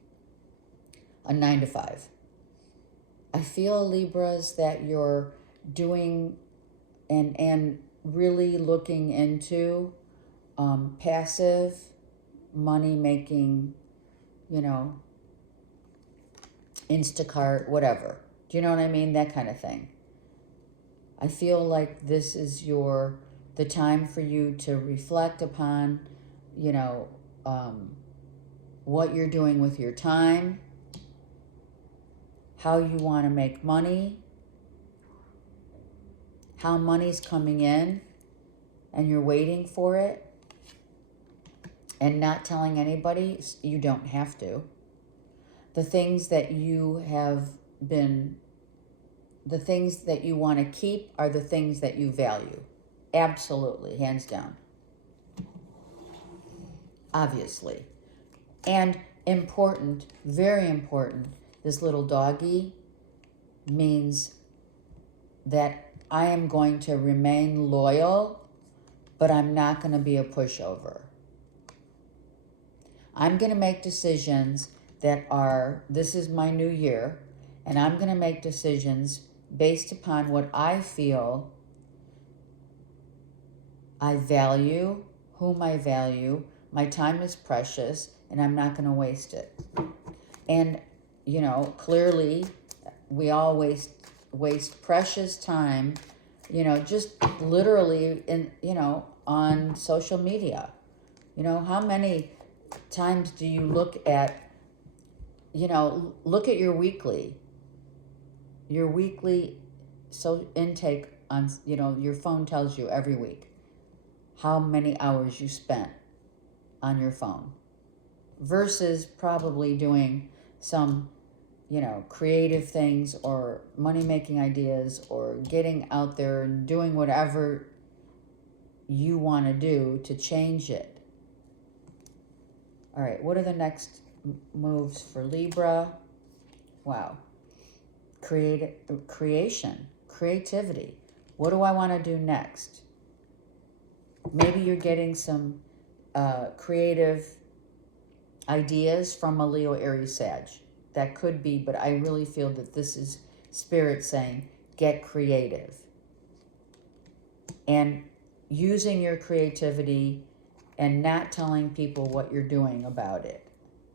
A 9-to-5. I feel, Libras, that you're doing and really looking into passive money making, Instacart, whatever. Do you know what I mean? That kind of thing. I feel like this is the time for you to reflect upon, what you're doing with your time, how you want to make money, how money's coming in, and you're waiting for it, and not telling anybody. You don't have to. The things that you the things that you want to keep are the things that you value. Absolutely, hands down. Obviously. And important, very important, this little doggy means that I am going to remain loyal, but I'm not going to be a pushover. I'm going to make decisions this is my new year, and I'm going to make decisions based upon what I feel I value, whom I value. My time is precious, and I'm not going to waste it. And, clearly, we all waste precious time, just literally on social media. How many times do you look at your weekly intake on, your phone tells you every week how many hours you spent on your phone versus probably doing some, creative things or money-making ideas or getting out there and doing whatever you want to do to change it. All right, what are the next moves for Libra? Wow. Creation, creativity. What do I want to do next? Maybe you're getting some creative ideas from a Leo, Aries, Sag. That could be, but I really feel that this is Spirit saying, get creative. And using your creativity and not telling people what you're doing about it.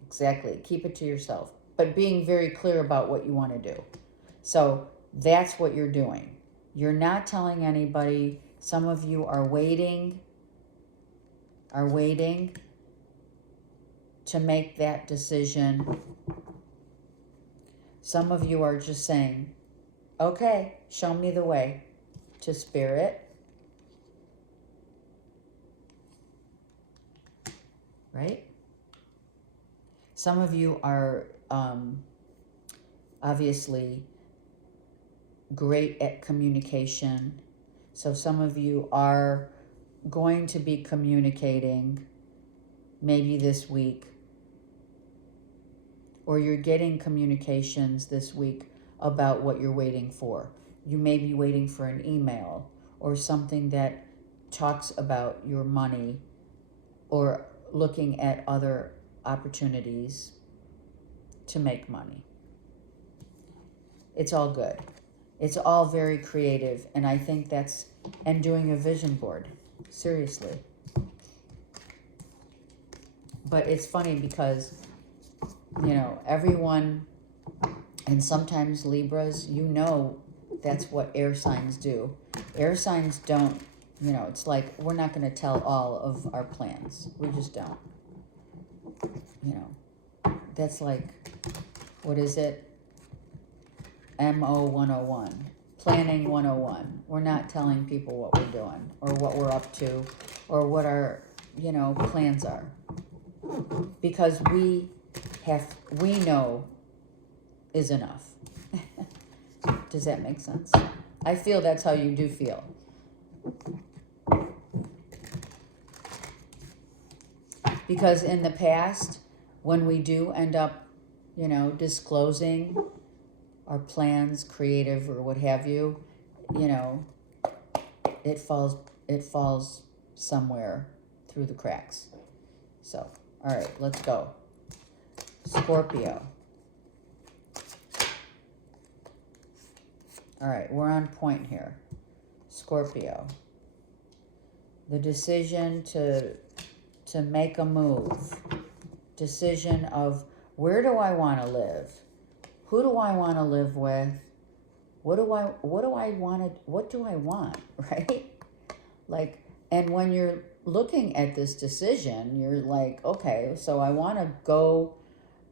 Exactly. Keep it to yourself, but being very clear about what you want to do. So that's what you're doing. You're not telling anybody. Some of you are waiting to make that decision. Some of you are just saying, okay, show me the way, to Spirit. Right? Some of you are obviously great at communication. So some of you are going to be communicating maybe this week, or you're getting communications this week about what you're waiting for. You may be waiting for an email or something that talks about your money, or looking at other opportunities to make money. It's all good. It's all very creative, and I think and doing a vision board, seriously. But it's funny because, everyone, and sometimes Libras, that's what air signs do. Air signs don't, it's like we're not going to tell all of our plans. We just don't. That's like, what is it? MO 101. Planning 101. We're not telling people what we're doing or what we're up to or what our, plans are. Because we know is enough. Does that make sense? I feel that's how you do feel. Because in the past, when we do end up, disclosing our plans, creative or what have you, it falls somewhere through the cracks. So, all right, let's go. Scorpio. All right, we're on point here. Scorpio. The decision to make a move. Decision of where do I want to live? Who do I want to live with? What do I want, right? Like, and when you're looking at this decision, you're like, okay, so I want to go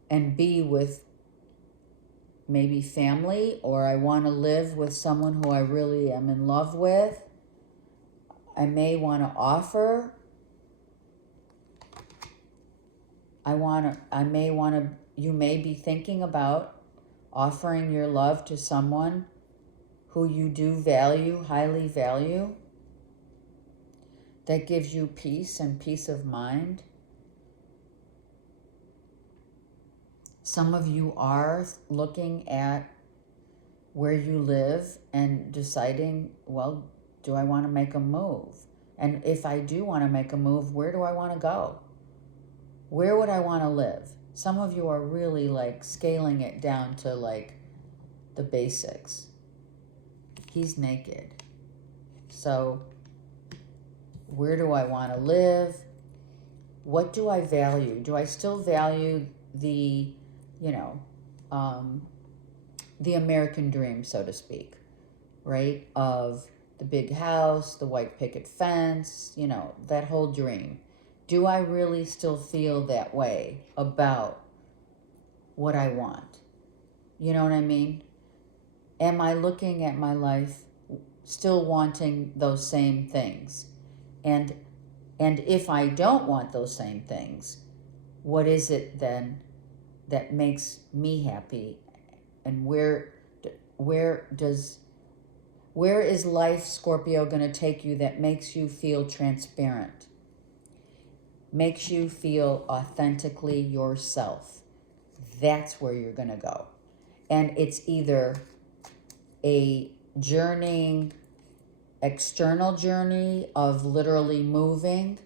and be with maybe family, or I want to live with someone who I really am in love with. I may want to offer. You may be thinking about offering your love to someone who you do value, highly value, that gives you peace and peace of mind. Some of you are looking at where you live and deciding, well, do I want to make a move? And if I do want to make a move, where do I want to go? Where would I want to live? Some of you are really like scaling it down to like the basics. He's naked. So where do I want to live? What do I value? Do I still value the, the American dream, so to speak, right? Of the big house, the white picket fence, that whole dream. Do I really still feel that way about what I want? You know what I mean? Am I looking at my life still wanting those same things? And if I don't want those same things, what is it then that makes me happy? And where is life, Scorpio, going to take you that makes you feel transparent? Makes you feel authentically yourself. That's where you're going to go. And it's either a journeying, external journey of literally moving,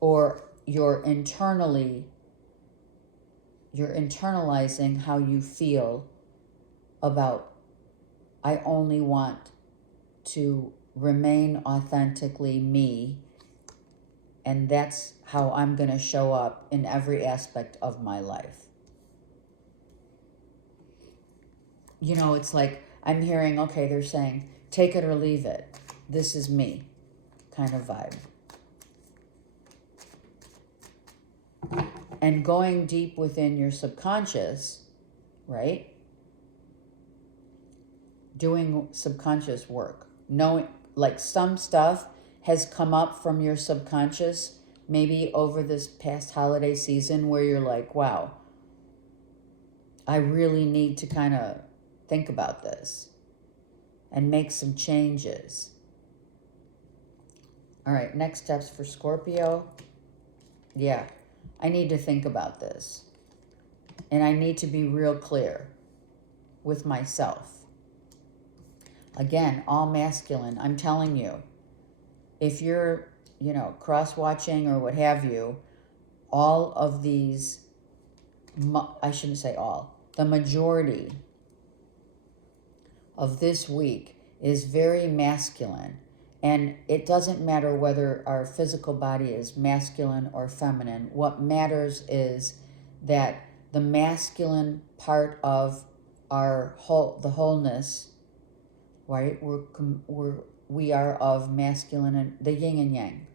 or you're internalizing how you feel about, I only want to remain authentically me, and that's how I'm going to show up in every aspect of my life. It's like I'm hearing, okay, they're saying, take it or leave it. This is me kind of vibe. And going deep within your subconscious, right? Doing subconscious work. Knowing, like some stuff has come up from your subconscious maybe over this past holiday season where you're like, wow, I really need to kind of think about this and make some changes. All right, next steps for Scorpio. Yeah, I need to think about this. And I need to be real clear with myself. Again, all masculine. I'm telling you, if you're, cross-watching or what have you, all of these, I shouldn't say all, the majority of this week is very masculine. And it doesn't matter whether our physical body is masculine or feminine. What matters is that the masculine part of the wholeness, right? We are of masculine and the yin and yang.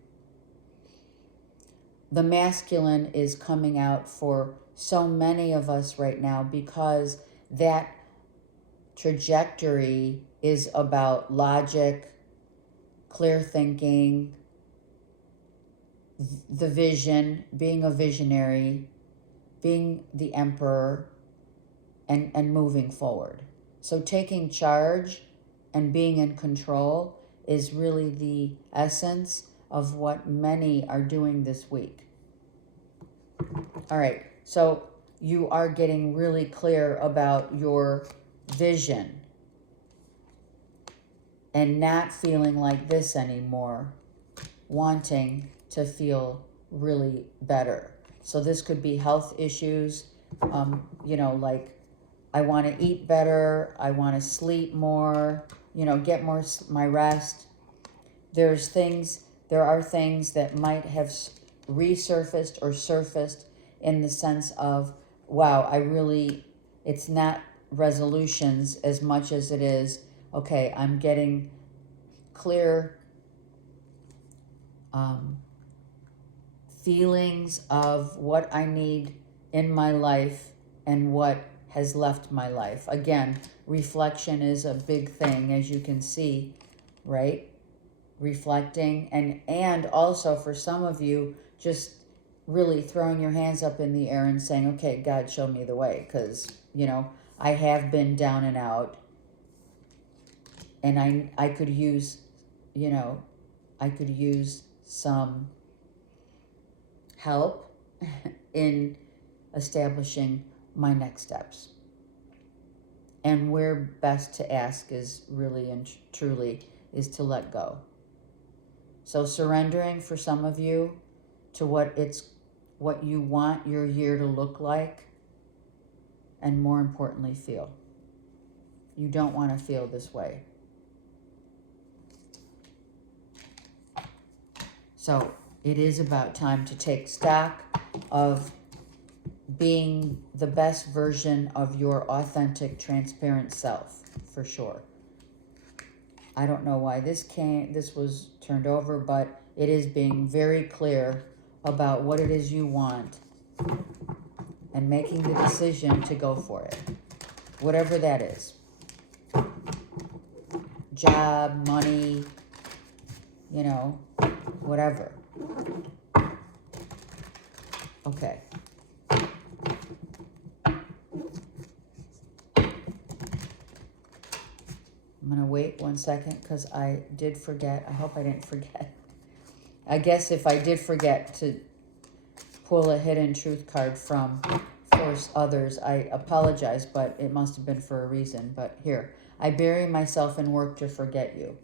The masculine is coming out for so many of us right now because that trajectory is about logic, clear thinking, the vision, being a visionary, being the emperor, and moving forward. So taking charge and being in control is really the essence of what many are doing this week. All right, so you are getting really clear about your vision and not feeling like this anymore, wanting to feel really better. So this could be health issues, like I want to eat better, I want to sleep more, get more my rest. There are things that might have resurfaced or surfaced in the sense of, wow, it's not resolutions as much as it is, okay, I'm getting clear feelings of what I need in my life and what has left my life. Again, reflection is a big thing, as you can see, right? Reflecting, and also for some of you, just really throwing your hands up in the air and saying, okay, God, show me the way, because, I have been down and out, and I could use, some help in establishing my next steps. And where best to ask is really and truly is to let go. So surrendering for some of you to what you want your year to look like, and more importantly, feel. You don't want to feel this way. So it is about time to take stock of being the best version of your authentic, transparent self, for sure. I don't know why this was turned over, but it is being very clear about what it is you want and making the decision to go for it. Whatever that is. Job, money, whatever. Okay. I'm going to wait 1 second because I did forget. I hope I didn't forget. I guess if I did forget to pull a hidden truth card from Force Others, I apologize, but it must have been for a reason. But here, I bury myself in work to forget you.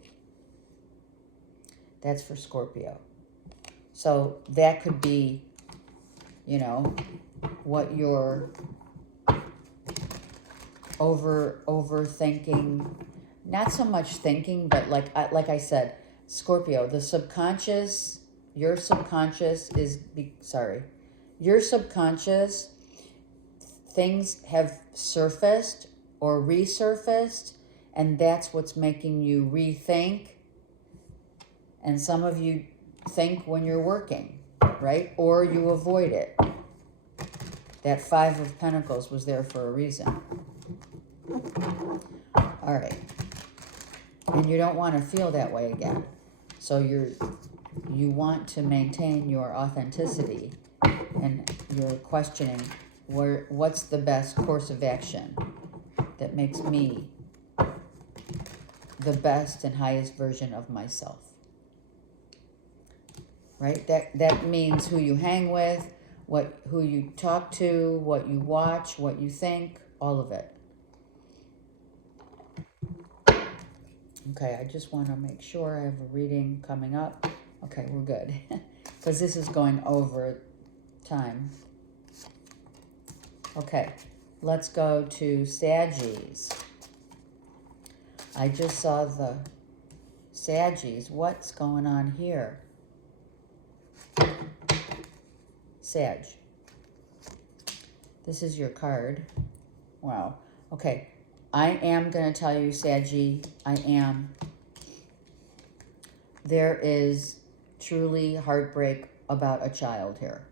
That's for Scorpio. So that could be, what you're overthinking. Not so much thinking, but like I said, Scorpio, your subconscious, things have surfaced or resurfaced, and that's what's making you rethink. And some of you think when you're working, right? Or you avoid it. That 5 of Pentacles was there for a reason. All right. And you don't want to feel that way again. So you want to maintain your authenticity, and you're questioning what's the best course of action that makes me the best and highest version of myself. Right? That means who you hang with, who you talk to, what you watch, what you think, all of it. Okay, I just want to make sure I have a reading coming up. Okay, we're good. Because this is going over time. Okay, let's go to Saggies. I just saw the Saggies. What's going on here? Sag. This is your card. Wow. Okay. I am going to tell you, Saggy, there is truly heartbreak about a child here.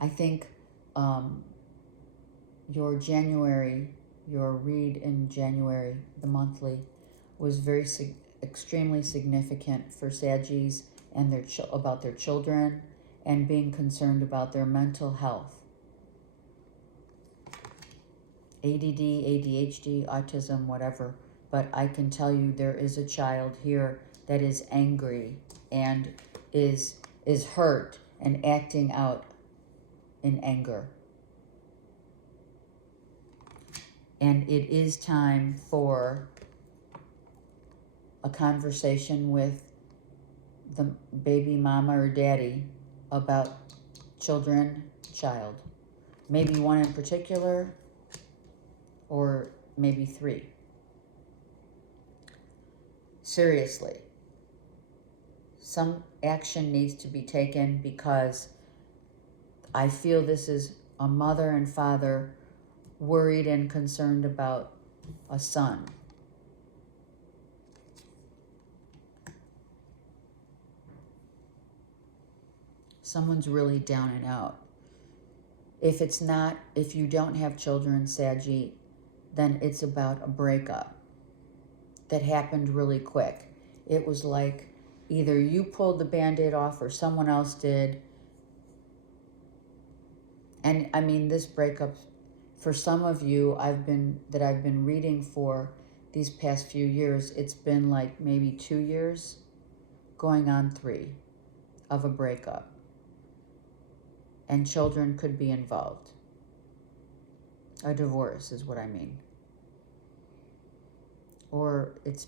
I think your read in January, the monthly, was extremely significant for Saggies and about their children and being concerned about their mental health. ADD, ADHD, autism, whatever. But I can tell you there is a child here that is angry and is hurt and acting out in anger. And it is time for a conversation with the baby mama or daddy about child. Maybe one in particular, or maybe three. Seriously, some action needs to be taken, because I feel this is a mother and father worried and concerned about a son. Someone's really down and out. If you don't have children, Saggy, then it's about a breakup that happened really quick. It was like either you pulled the Band-Aid off or someone else did. And I mean, this breakup, for some of you I've been reading for these past few years, it's been like maybe 2 years, going on 3, of a breakup. And children could be involved. A divorce is what I mean. Or it's,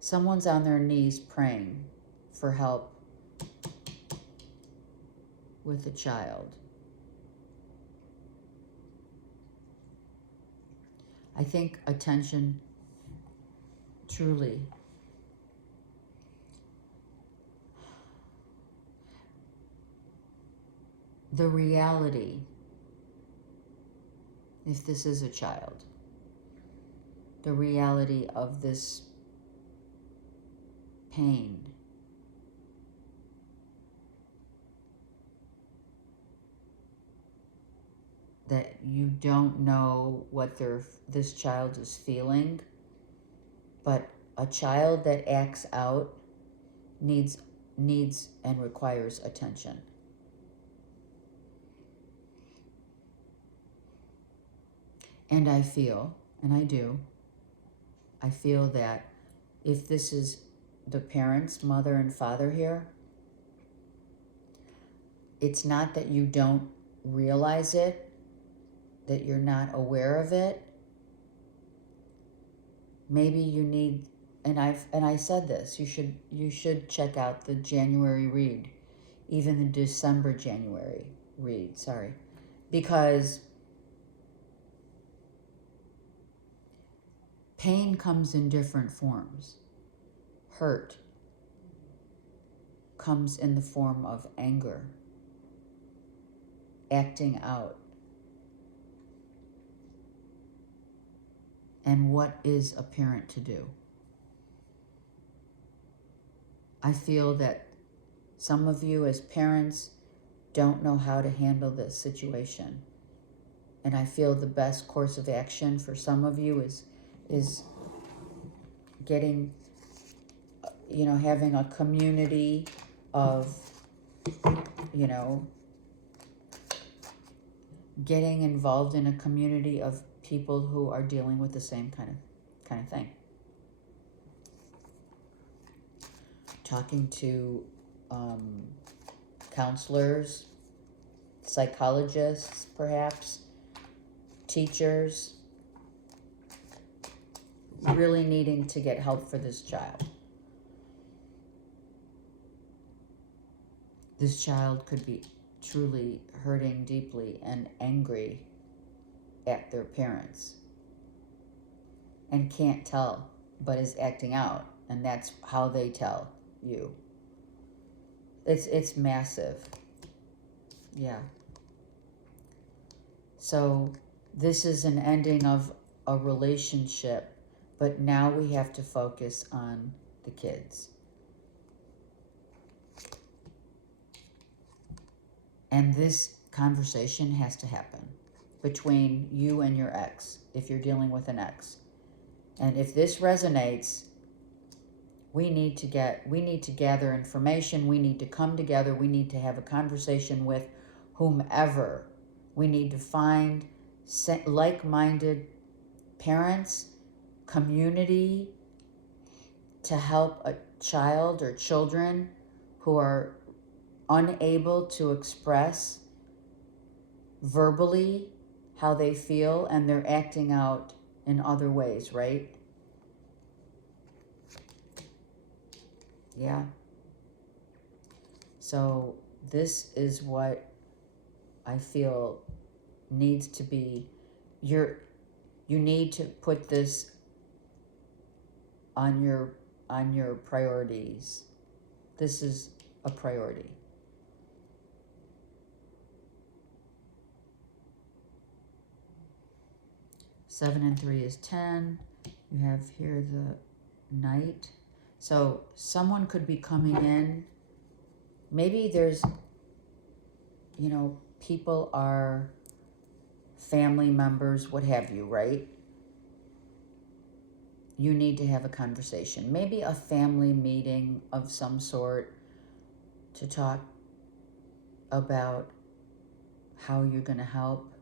someone's on their knees praying for help with a child. I think attention, truly, the reality, if this is a child, the reality of this pain, that you don't know what this child is feeling, but a child that acts out needs and requires attention. And I feel that if this is the parents, mother and father here, it's not that you don't realize it, that you're not aware of it. Maybe you need, and I said this, you should check out the January read, even the December January read, because pain comes in different forms. Hurt comes in the form of anger, acting out. And what is a parent to do? I feel that some of you as parents don't know how to handle this situation. And I feel the best course of action for some of you is getting, having a community of, getting involved in a community of people who are dealing with the same kind of thing. Talking to counselors, psychologists, perhaps, teachers, really needing to get help for this child. This child could be truly hurting deeply and angry at their parents and can't tell, but is acting out, and that's how they tell you. It's massive. Yeah. So this is an ending of a relationship, but now we have to focus on the kids. And this conversation has to happen. between you and your ex, if you're dealing with an ex. And if this resonates, we need to gather information. We need to come together. We need to have a conversation with whomever. We need to find like-minded parents, community, to help a child or children who are unable to express verbally how they feel, and they're acting out in other ways, right? Yeah. So this is what I feel needs to be, you need to put this on your priorities. This is a priority. Seven and 3 is 10. You have here the Knight. So someone could be coming in. Maybe there's, people are family members, what have you, right? You need to have a conversation. Maybe a family meeting of some sort to talk about how you're going to help.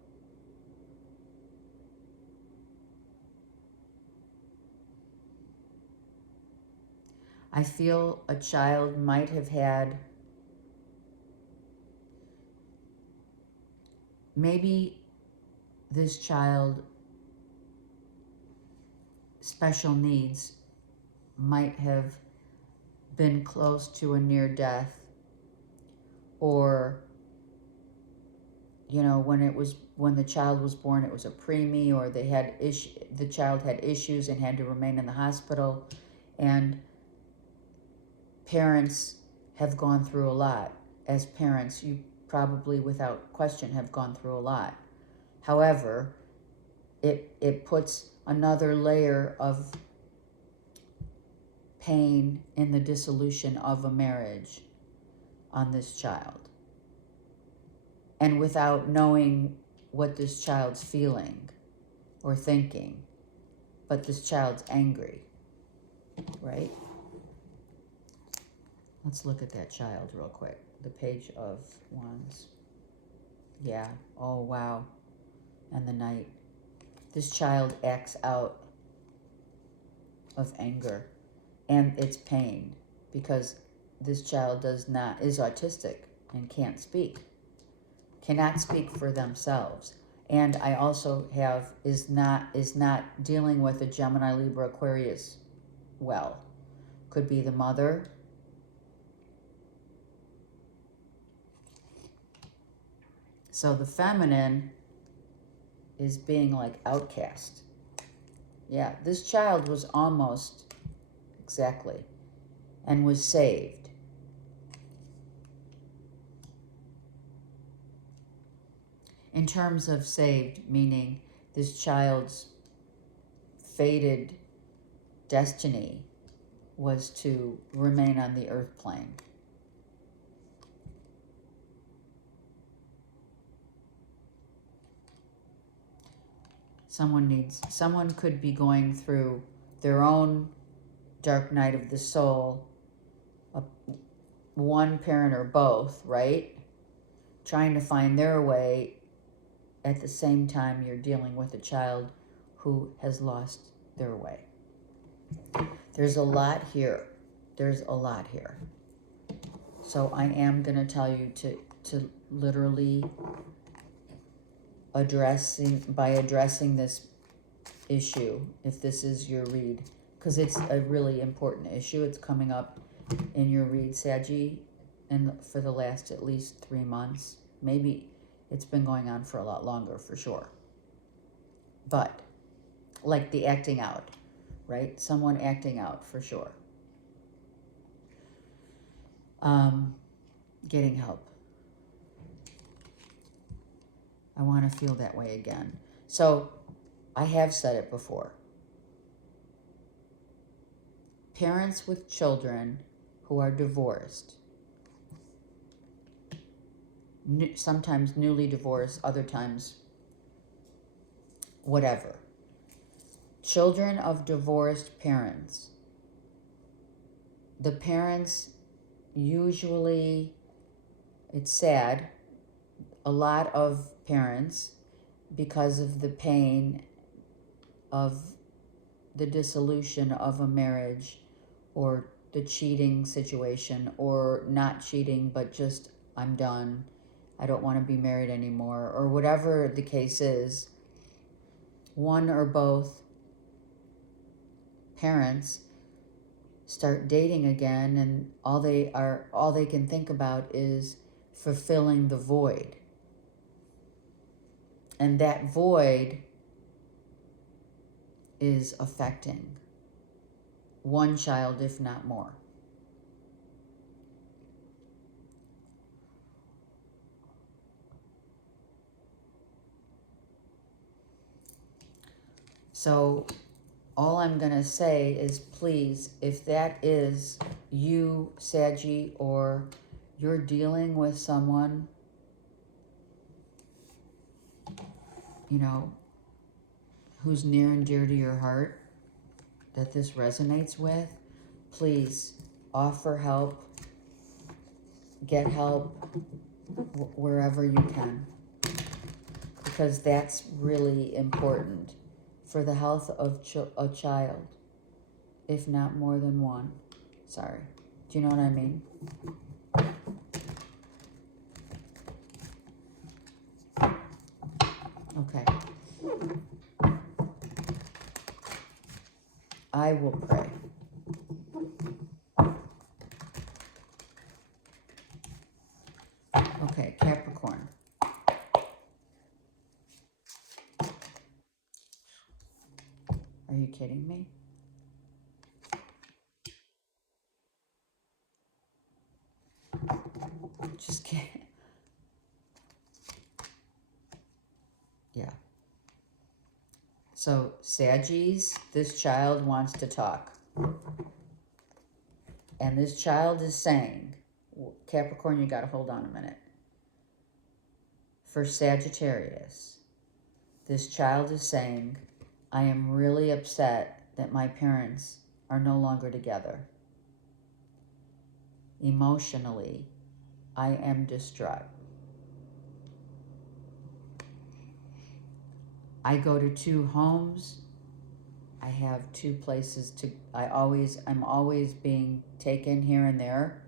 I feel a child might have had, maybe this child, special needs, might have been close to a near death, or when the child was born, it was a preemie, or the child had issues and had to remain in the hospital, and parents have gone through a lot. As parents, you probably without question have gone through a lot. However, it puts another layer of pain in the dissolution of a marriage on this child. And without knowing what this child's feeling or thinking, but this child's angry, right? Let's look at that child real quick. The Page of Wands. Yeah. Oh, wow. And the Knight. This child acts out of anger, and it's pain because this child is autistic and cannot speak for themselves. And I also have is not dealing with a Gemini, Libra, Aquarius well. Could be the mother. So the feminine is being like outcast. Yeah, this child was almost, exactly, and was saved. In terms of saved, meaning this child's fated destiny was to remain on the earth plane. Someone could be going through their own dark night of the soul, one parent or both, right? Trying to find their way. At the same time, you're dealing with a child who has lost their way. There's a lot here. So I am going to tell you to literally addressing this issue, if this is your read, because it's a really important issue. It's coming up in your read, Saggy, and for the last at least 3 months. Maybe it's been going on for a lot longer, for sure. But like the acting out, right? Someone acting out, for sure. Getting help. I want to feel that way again. So I have said it before. Parents with children who are divorced, sometimes newly divorced, other times whatever. Children of divorced parents. The parents usually, it's sad, a lot of parents, because of the pain of the dissolution of a marriage or the cheating situation, or not cheating, but just, I'm done, I don't want to be married anymore, or whatever the case is, one or both parents start dating again, and all they can think about is fulfilling the void. And that void is affecting one child, if not more. So all I'm going to say is, please, if that is you, Saggy, or you're dealing with someone, you know, who's near and dear to your heart, that this resonates with, please offer help, get help wherever you can, because that's really important for the health of a child, if not more than one. Sorry. Do you know what I mean? Okay. I will pray. Okay, Capricorn. Are you kidding me? Just kidding. Yeah. So, Saggies, this child wants to talk. And this child is saying, Capricorn, you got to hold on a minute. For Sagittarius, this child is saying, I am really upset that my parents are no longer together. Emotionally, I am distraught. I go to 2 homes. I have 2 places to, I'm always being taken here and there.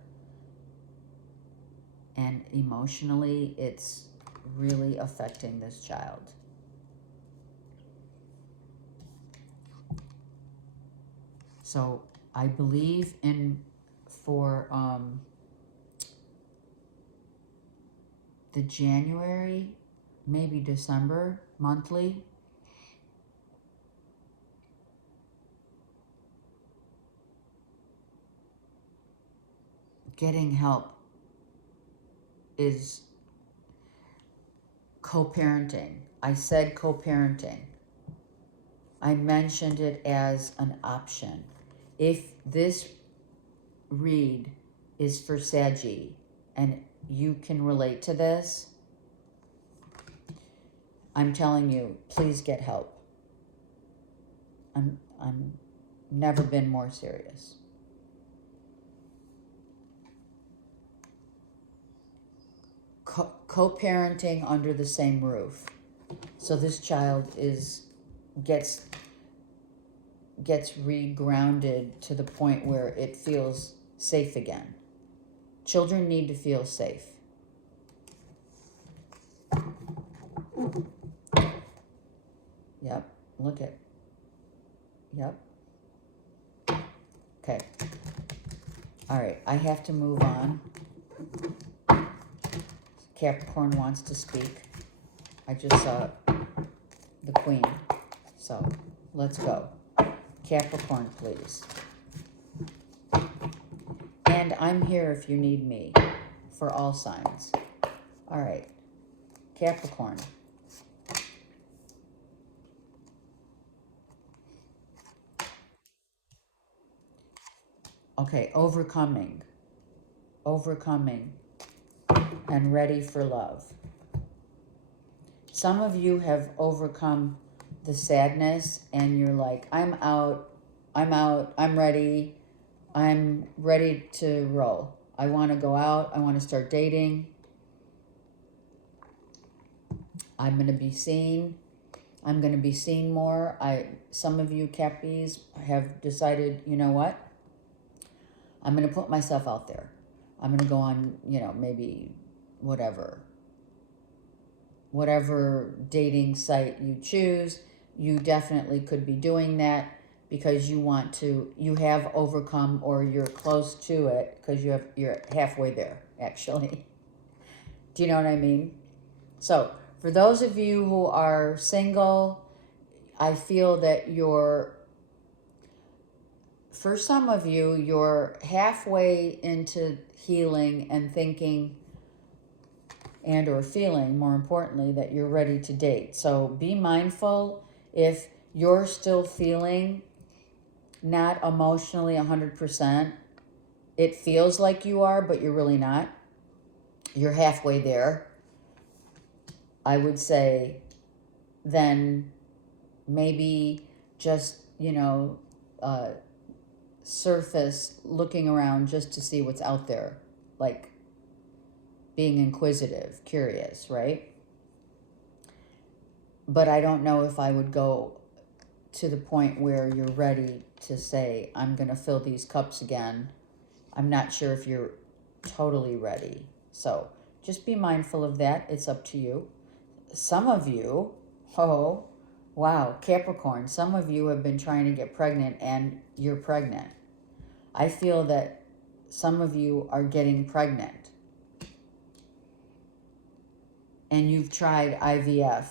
And emotionally, it's really affecting this child. So I believe for the January, maybe December monthly, getting help is co-parenting. I said co-parenting. I mentioned it as an option. If this read is for Saggy and you can relate to this, I'm telling you, please get help. I'm never been more serious. Co-parenting under the same roof. So this child gets regrounded to the point where it feels safe again. Children need to feel safe. Yep, look at. Yep. Okay. All right, I have to move on. Capricorn wants to speak. I just saw the Queen. So, let's go. Capricorn, please. And I'm here if you need me for all signs. All right. Capricorn. Okay, overcoming. Overcoming and ready for love. Some of you have overcome the sadness, and you're like, I'm out, I'm ready to roll. I want to go out, I want to start dating, I'm going to be seen. I'm going to be seen more. Some of you Cappies have decided, you know what? I'm going to put myself out there. I'm going to go on, maybe whatever dating site you choose. You definitely could be doing that because you have overcome, or you're close to it, because you're halfway there, actually. Do you know what I mean? So for those of you who are single, I feel that for some of you, you're halfway into healing and thinking and or feeling, more importantly, that you're ready to date. So be mindful if you're still feeling not emotionally 100%. It feels like you are, but you're really not. You're halfway there. I would say then maybe just, surface looking around just to see what's out there, like being inquisitive, curious, right? But I don't know if I would go to the point where you're ready to say, I'm going to fill these cups again. I'm not sure if you're totally ready. So just be mindful of that. It's up to you. Some of you, oh, wow, Capricorn, some of you have been trying to get pregnant and you're pregnant. I feel that some of you are getting pregnant and you've tried IVF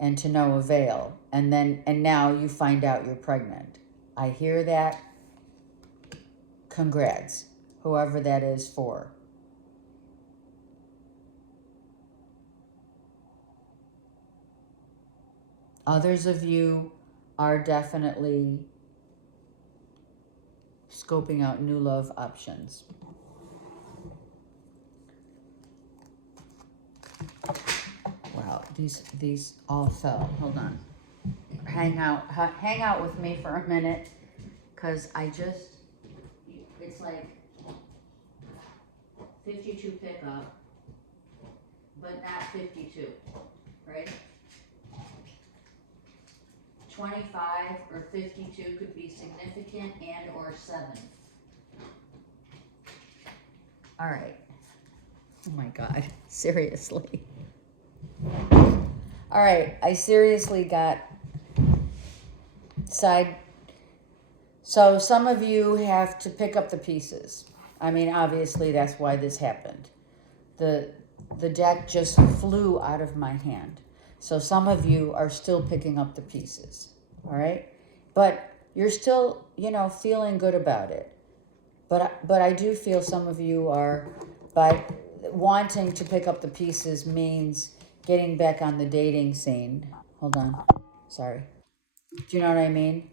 and to no avail, and now you find out you're pregnant. I hear that. Congrats, whoever that is for. Others of you are definitely scoping out new love options. Wow, these all fell. Hold on. Hang out with me for a minute, because it's like 52 pickup, but not 52, right? 25 or 52 could be significant and or 7. All right. Oh my God, seriously. All right, I seriously got side. So some of you have to pick up the pieces. I mean, obviously that's why this happened. The deck just flew out of my hand. So some of you are still picking up the pieces, all right? But you're still, feeling good about it. But I do feel some of you are, by wanting to pick up the pieces means getting back on the dating scene. Hold on. Sorry. Do you know what I mean?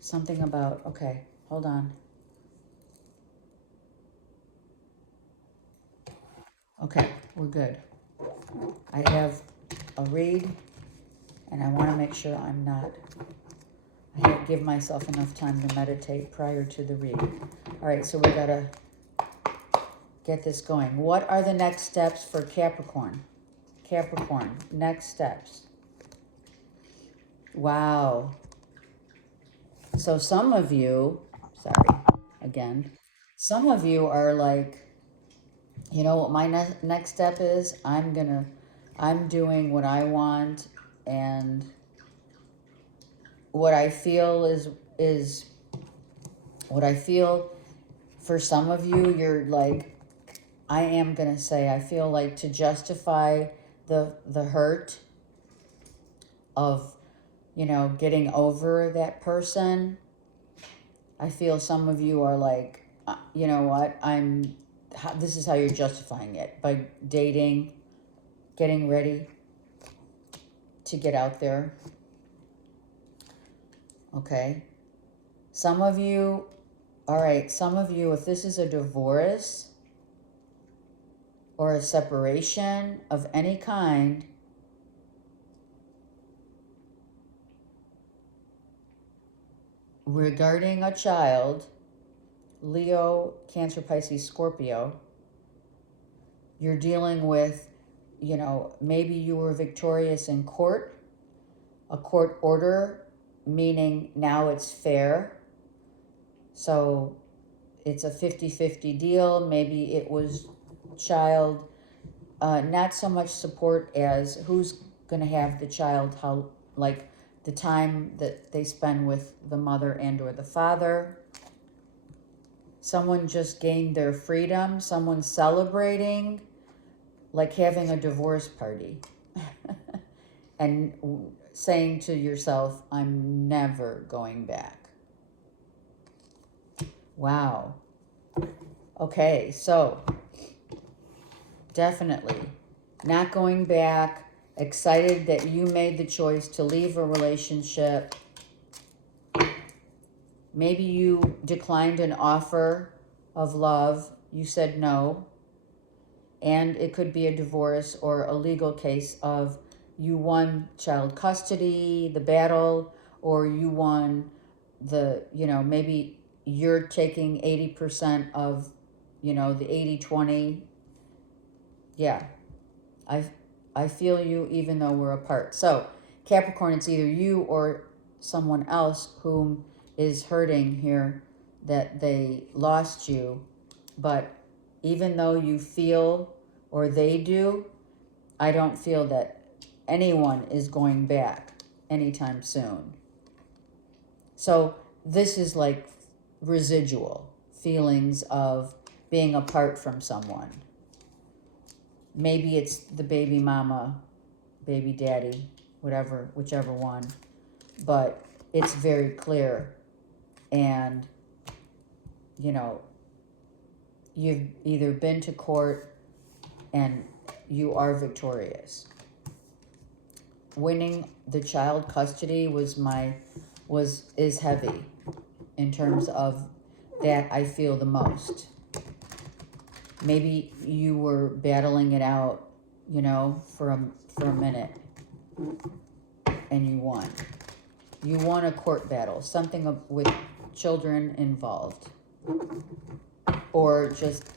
Something about, okay, hold on. Okay, we're good. I have a read, and I want to make sure I have to give myself enough time to meditate prior to the read. All right, so we got to get this going. What are the next steps for Capricorn? Capricorn, next steps. Wow. So some of you, sorry, again, some of you are like, you know what my next step is? I'm doing what I want, and what I feel is what I feel. For some of you, you're like, I feel like to justify the hurt of, getting over that person. I feel some of you are like, you know what, this is how you're justifying it, by dating, getting ready to get out there. Okay. Some of you, all right, some of you, if this is a divorce, or a separation of any kind regarding a child, Leo, Cancer, Pisces, Scorpio, you're dealing with, maybe you were victorious in court, a court order, meaning now it's fair. So it's a 50-50 deal. Maybe it was child, not so much support as who's going to have the child, how, like the time that they spend with the mother and or the father. Someone just gained their freedom. Someone celebrating, like having a divorce party and saying to yourself, I'm never going back. Wow. Okay, so definitely not going back, excited that you made the choice to leave a relationship. Maybe you declined an offer of love, you said no, and it could be a divorce or a legal case of you won child custody, the battle, or you won maybe you're taking 80% of, the 80-20. Yeah, I feel you even though we're apart. So Capricorn, it's either you or someone else whom is hurting here that they lost you. But even though you feel, or they do, I don't feel that anyone is going back anytime soon. So this is like residual feelings of being apart from someone. Maybe it's the baby mama, baby daddy, whichever one. But it's very clear. And, you've either been to court and you are victorious. Winning the child custody is heavy in terms of that I feel the most. Maybe you were battling it out, for a minute, and you won. You won a court battle, something with children involved, or just,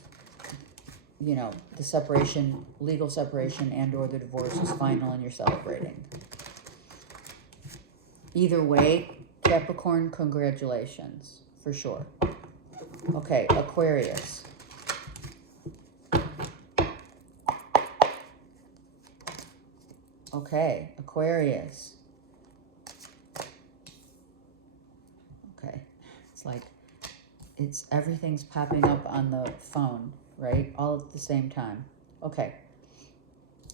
the separation, legal separation and or the divorce is final and you're celebrating. Either way, Capricorn, congratulations, for sure. Okay, Aquarius. Okay, Aquarius. Okay, it's like, everything's popping up on the phone, right? All at the same time. Okay,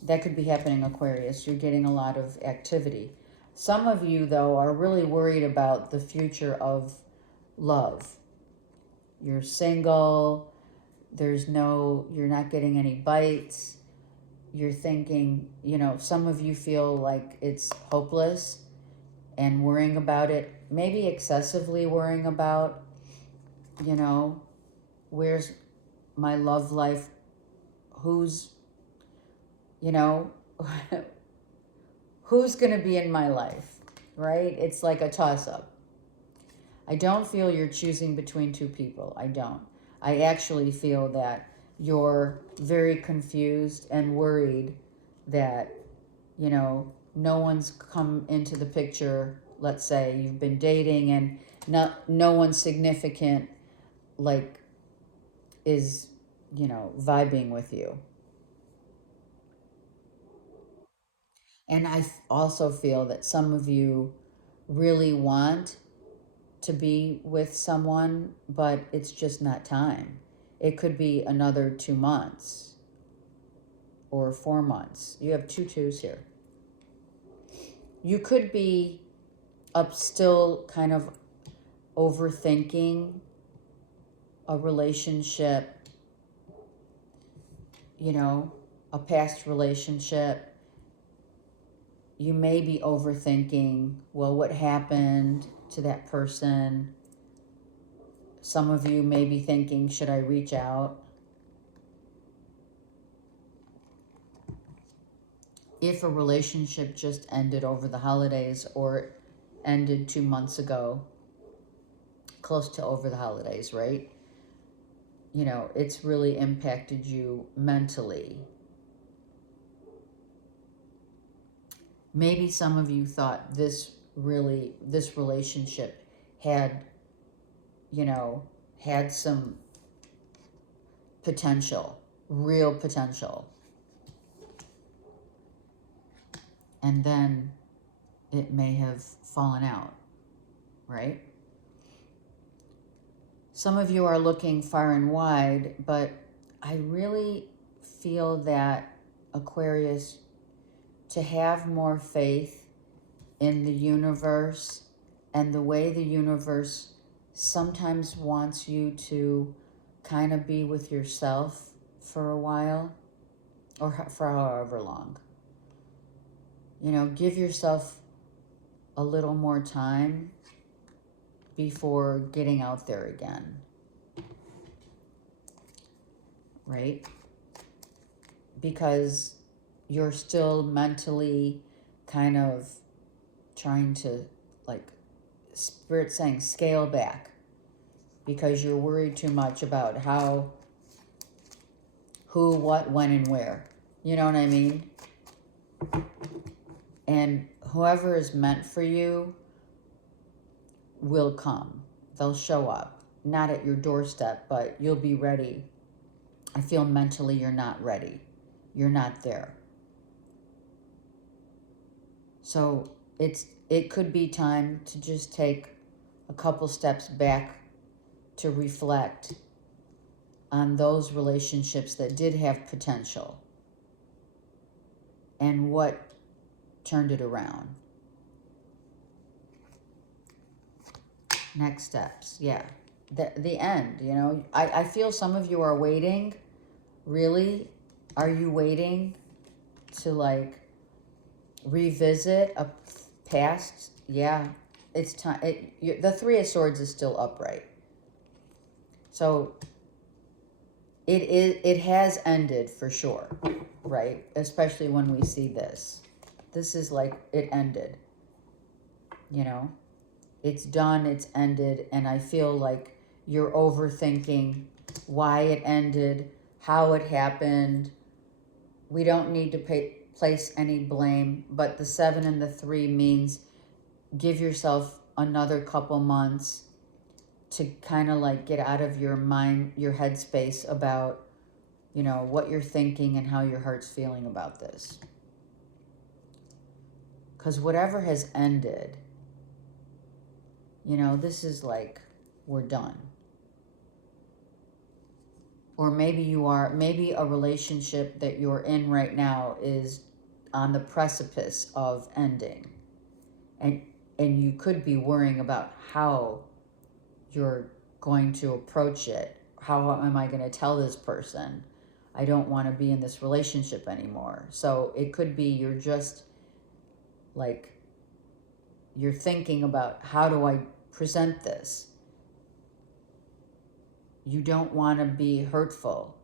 that could be happening, Aquarius. You're getting a lot of activity. Some of you, though, are really worried about the future of love. You're single, you're not getting any bites. You're thinking, some of you feel like it's hopeless and worrying about it, maybe excessively worrying about, where's my love life? Who's who's going to be in my life, right? It's like a toss-up. I don't feel you're choosing between two people. I don't. I actually feel that you're very confused and worried that, no one's come into the picture. Let's say you've been dating and no one significant, like, is, vibing with you. And I also feel that some of you really want to be with someone, but it's just not time. It could be another 2 months or 4 months. You have 2 twos here. You could be still kind of overthinking a relationship, a past relationship. You may be overthinking, well, what happened to that person? Some of you may be thinking, should I reach out? if a relationship just ended over the holidays or ended 2 months ago, close to over the holidays, right? You know, it's really impacted you mentally. Maybe some of you thought this relationship had, you know, had some potential, real potential. And then it may have fallen out, right? Some of you are looking far and wide, but I really feel that, Aquarius, to have more faith in the universe and the way the universe sometimes wants you to kind of be with yourself for a while, or for however long. You know, give yourself a little more time before getting out there again, right? Because you're still mentally kind of trying to, like, Spirit saying, scale back, because you're worried too much about how, who, what, when, and where. You know what I mean? And whoever is meant for you will come. They'll show up. Not at your doorstep, but you'll be ready. I feel mentally you're not ready. You're not there. So it could be time to just take a couple steps back to reflect on those relationships that did have potential and what turned it around. Next steps, yeah. The end, you know. I feel some of you are waiting. Really? Are you waiting to, like, revisit a past? Yeah, it's time. The Three of Swords is still upright. So it has ended for sure, right? Especially when we see this. This is like, it ended, you know? It's done, it's ended, and I feel like you're overthinking why it ended, how it happened. We don't need to place any blame, but the 7 and the 3 means give yourself another couple months to kind of, like, get out of your mind, your headspace about, you know, what you're thinking and how your heart's feeling about this. Because whatever has ended, you know, this is like, we're done. Or maybe maybe a relationship that you're in right now is on the precipice of ending. And you could be worrying about how you're going to approach it. How am I going to tell this person I don't want to be in this relationship anymore? So it could be you're just, like, you're thinking about, how do I present this? You don't want to be hurtful,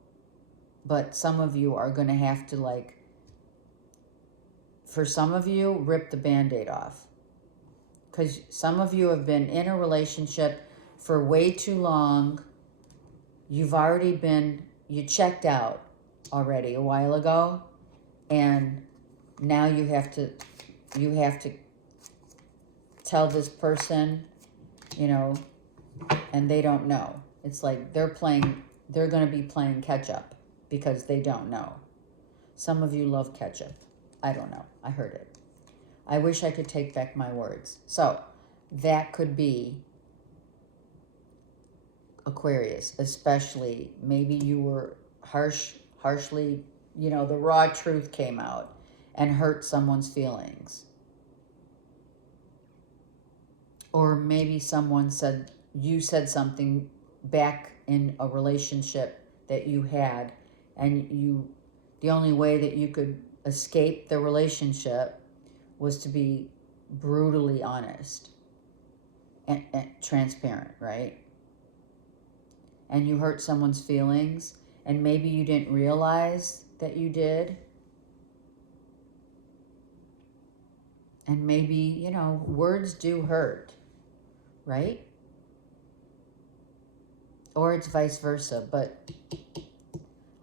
but some of you are going to have to, like, for some of you, rip the Band-Aid off. Because some of you have been in a relationship for way too long. You've already been, you checked out already a while ago, and now you have to tell this person, you know, and they don't know. It's like they're going to be playing catch up because they don't know. Some of you love catch up. I don't know. I heard it. I wish I could take back my words. So that could be Aquarius, especially. Maybe you were harshly, you know, the raw truth came out and hurt someone's feelings. Or maybe you said something back in a relationship that you had, and the only way that you could escape the relationship was to be brutally honest and transparent, right? And you hurt someone's feelings, and maybe you didn't realize that you did. And maybe, you know, words do hurt, right? Or it's vice versa. But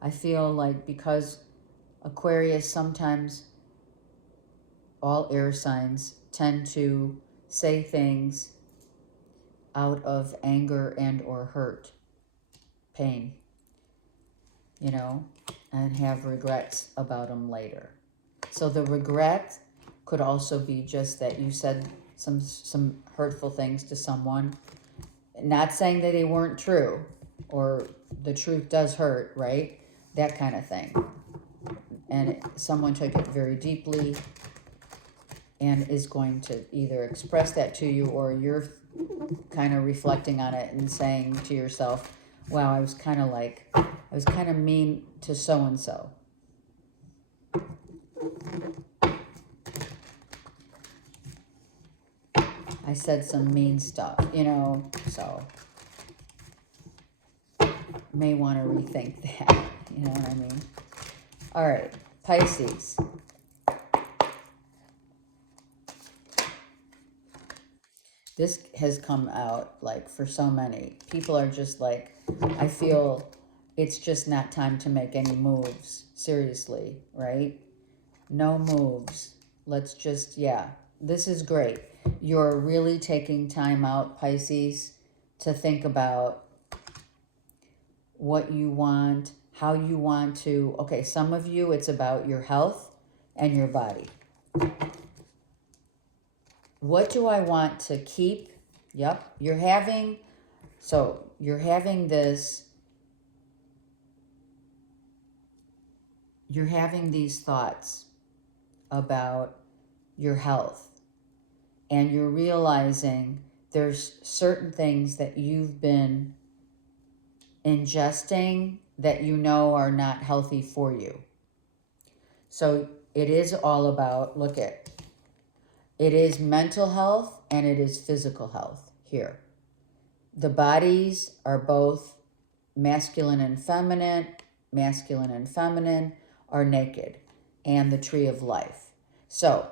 I feel like because Aquarius, sometimes all air signs tend to say things out of anger and or hurt, pain, you know, and have regrets about them later. So the regret could also be just that you said some hurtful things to someone. Not saying that they weren't true, or the truth does hurt, right? That kind of thing. And someone took it very deeply and is going to either express that to you, or you're kind of reflecting on it and saying to yourself, wow, I was kind of mean to so-and-so. I said some mean stuff, you know, so may want to rethink that, you know what I mean? All right, Pisces. This has come out, like, for so many. People are just like, I feel it's just not time to make any moves. Seriously, right? No moves. Let's just, yeah. This is great. You're really taking time out, Pisces, to think about what you want, how you want to. Okay, some of you, it's about your health and your body. What do I want to keep? Yep, you're having these thoughts about your health, and you're realizing there's certain things that you've been ingesting that you know are not healthy for you. So it is all about, it is mental health and it is physical health here. The bodies are both masculine and feminine. Masculine and feminine are naked, and the tree of life. So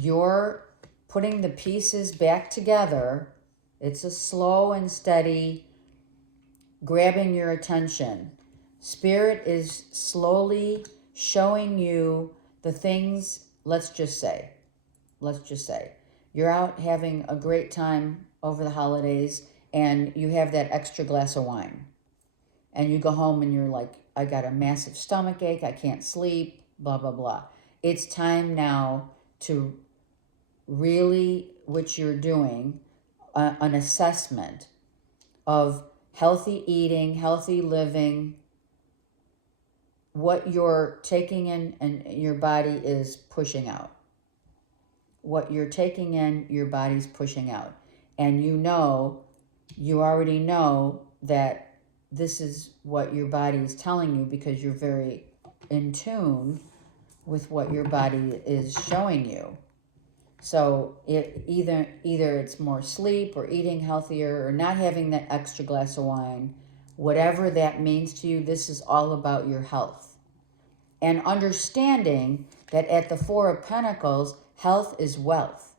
you're putting the pieces back together. It's a slow and steady grabbing your attention. Spirit is slowly showing you the things. Let's just say you're out having a great time over the holidays and you have that extra glass of wine, and you go home and you're like, I got a massive stomach ache, I can't sleep, blah, blah, blah. It's time now to really, which you're doing, an assessment of healthy eating, healthy living, what you're taking in and your body is pushing out. What you're taking in, your body's pushing out. And you already know that this is what your body is telling you, because you're very in tune with what your body is showing you. So it either it's more sleep or eating healthier or not having that extra glass of wine, whatever that means to you. This is all about your health. And understanding that at the Four of Pentacles, health is wealth.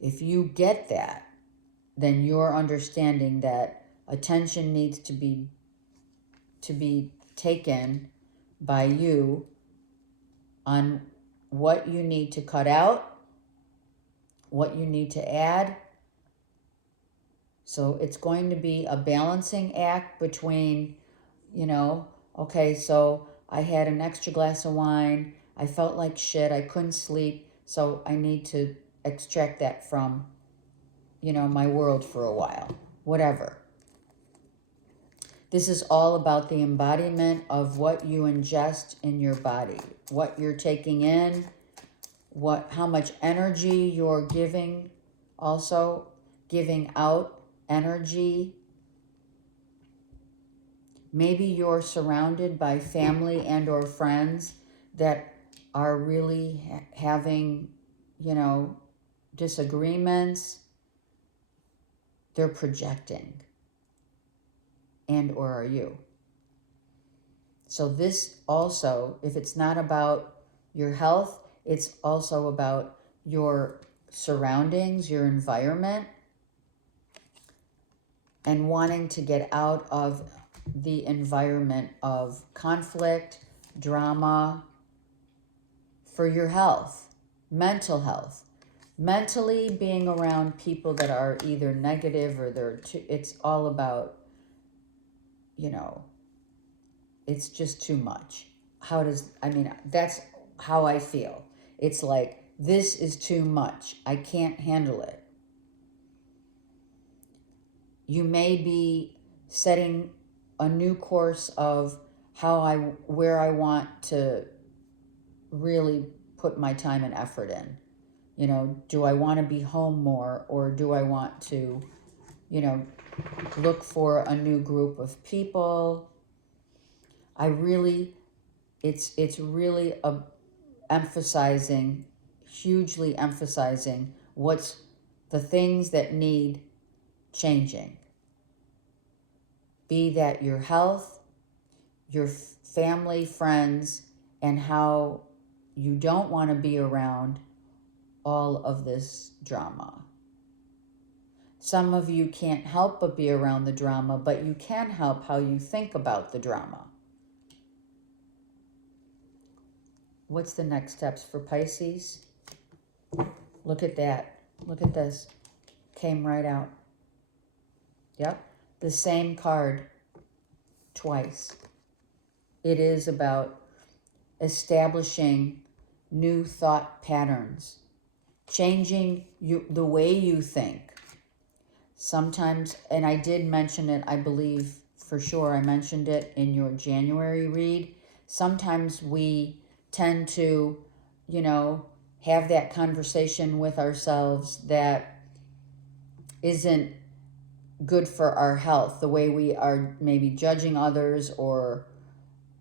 If you get that, then you're understanding that attention needs to be taken by you on what you need to cut out, what you need to add. So it's going to be a balancing act between, okay, so I had an extra glass of wine, I felt like shit, I couldn't sleep, so I need to extract that from, my world for a while, whatever. This is all about the embodiment of what you ingest in your body, what you're taking in, how much energy you're giving, also giving out energy. Maybe you're surrounded by family and or friends that are really having, disagreements. They're projecting. And or are you? So this also, if it's not about your health, It's also about your surroundings, your environment, and wanting to get out of the environment of conflict, drama, for your health, mental health. Mentally being around people that are either negative or it's all about, you know, it's just too much. That's how I feel. It's like, this is too much. I can't handle it. You may be setting a new course of where I want to really put my time and effort in. You know, do I want to be home more, or do I want to, you know, look for a new group of people? It's really hugely emphasizing what's the things that need changing. Be that your health, your family, friends, and how you don't want to be around all of this drama. Some of you can't help but be around the drama, but you can help how you think about the drama. What's the next steps for Pisces? Look at that. Look at this. Came right out. Yep. The same card twice. It is about establishing new thought patterns, changing the way you think. Sometimes, and I did mention it, I believe for sure I mentioned it in your January read, sometimes we tend to, you know, have that conversation with ourselves that isn't good for our health, the way we are maybe judging others or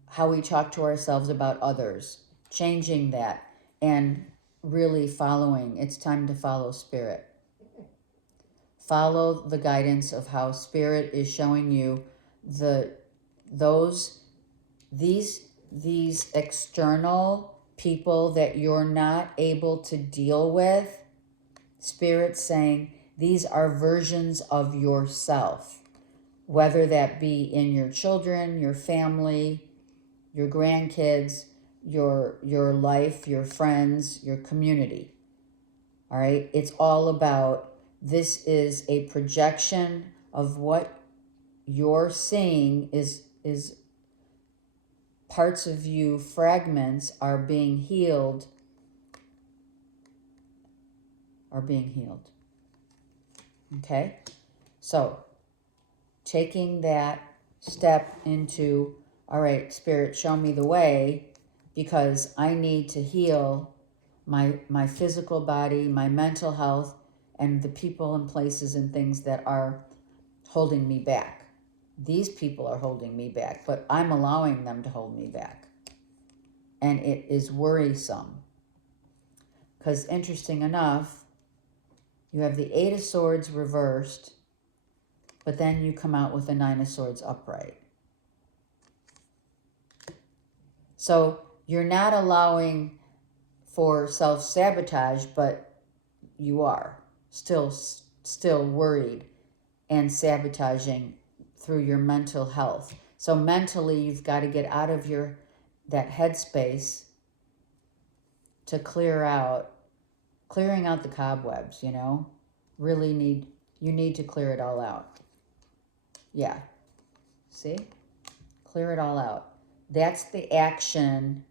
how we talk to ourselves about others. Changing that and really following. It's time to follow Spirit. Follow the guidance of how Spirit is showing you these external people that you're not able to deal with. Spirit saying these are versions of yourself, whether that be in your children, your family, your grandkids, your life, your friends, your community. All right? It's all about, this is a projection of what you're seeing is parts of you, fragments are being healed. Okay? So, taking that step into, all right, Spirit, show me the way, because I need to heal my physical body, my mental health, and the people and places and things that are holding me back. These people are holding me back, but I'm allowing them to hold me back. And it is worrisome. Because interesting enough, you have the Eight of Swords reversed, but then you come out with the Nine of Swords upright. So you're not allowing for self-sabotage, but you are still worried and sabotaging through your mental health. So mentally, you've got to get out of that headspace to clearing out the cobwebs, you know. You need to clear it all out. Yeah. See? Clear it all out. That's the action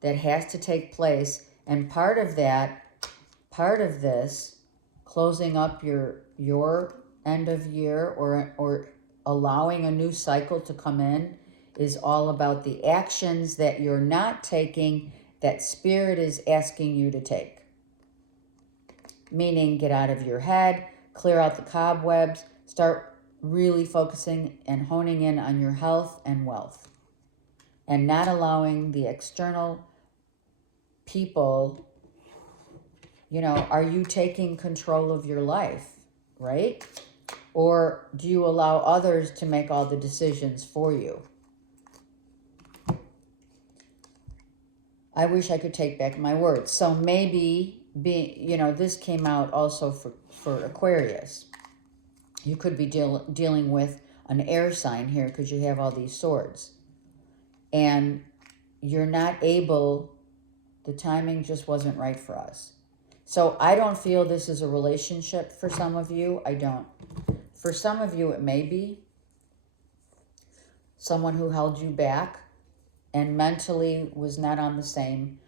that has to take place. And part of this, closing up your end of year or allowing a new cycle to come in, is all about the actions that you're not taking that Spirit is asking you to take. Meaning, get out of your head, clear out the cobwebs, start really focusing and honing in on your health and wealth. And not allowing the external people, you know, are you taking control of your life, right? Or do you allow others to make all the decisions for you? I wish I could take back my words. So maybe, this came out also for Aquarius. You could be dealing with an air sign here because you have all these swords. And you're not able, the timing just wasn't right for us. So I don't feel this is a relationship for some of you. I don't. For some of you, it may be someone who held you back and mentally was not on the same,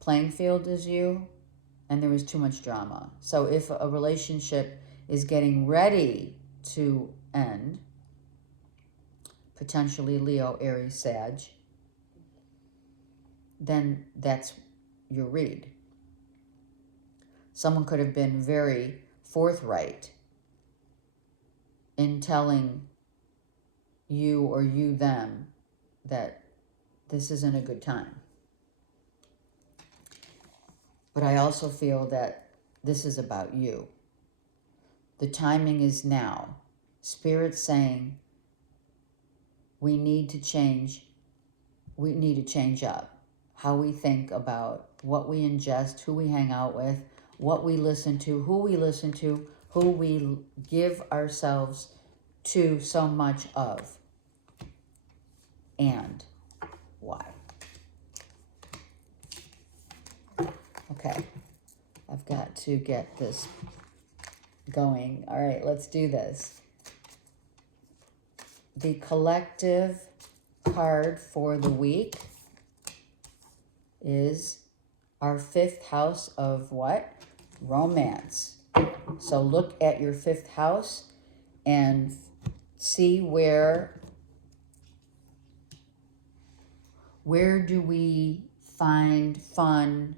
playing field as you, and there was too much drama. So if a relationship is getting ready to end, potentially Leo, Aries, Sag, then that's your read. Someone could have been very forthright in telling you or you them that this isn't a good time. But I also feel that this is about you. The timing is now. Spirit's saying we need to change. We need to change up how we think about what we ingest, who we hang out with, what we listen to, who we give ourselves to so much of, and why. Okay, I've got to get this going. All right, let's do this. The collective card for the week is our 5th house of what? Romance. So look at your 5th house and see where do we find fun?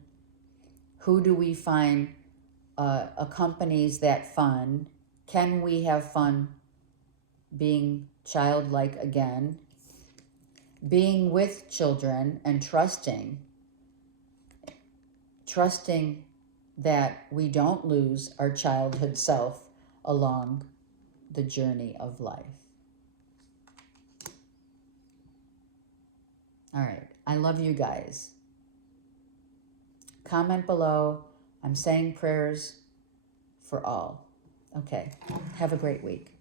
Who do we find accompanies that fun? Can we have fun being childlike again? Being with children and trusting that we don't lose our childhood self along the journey of life. All right, I love you guys. Comment below. I'm saying prayers for all. Okay, have a great week.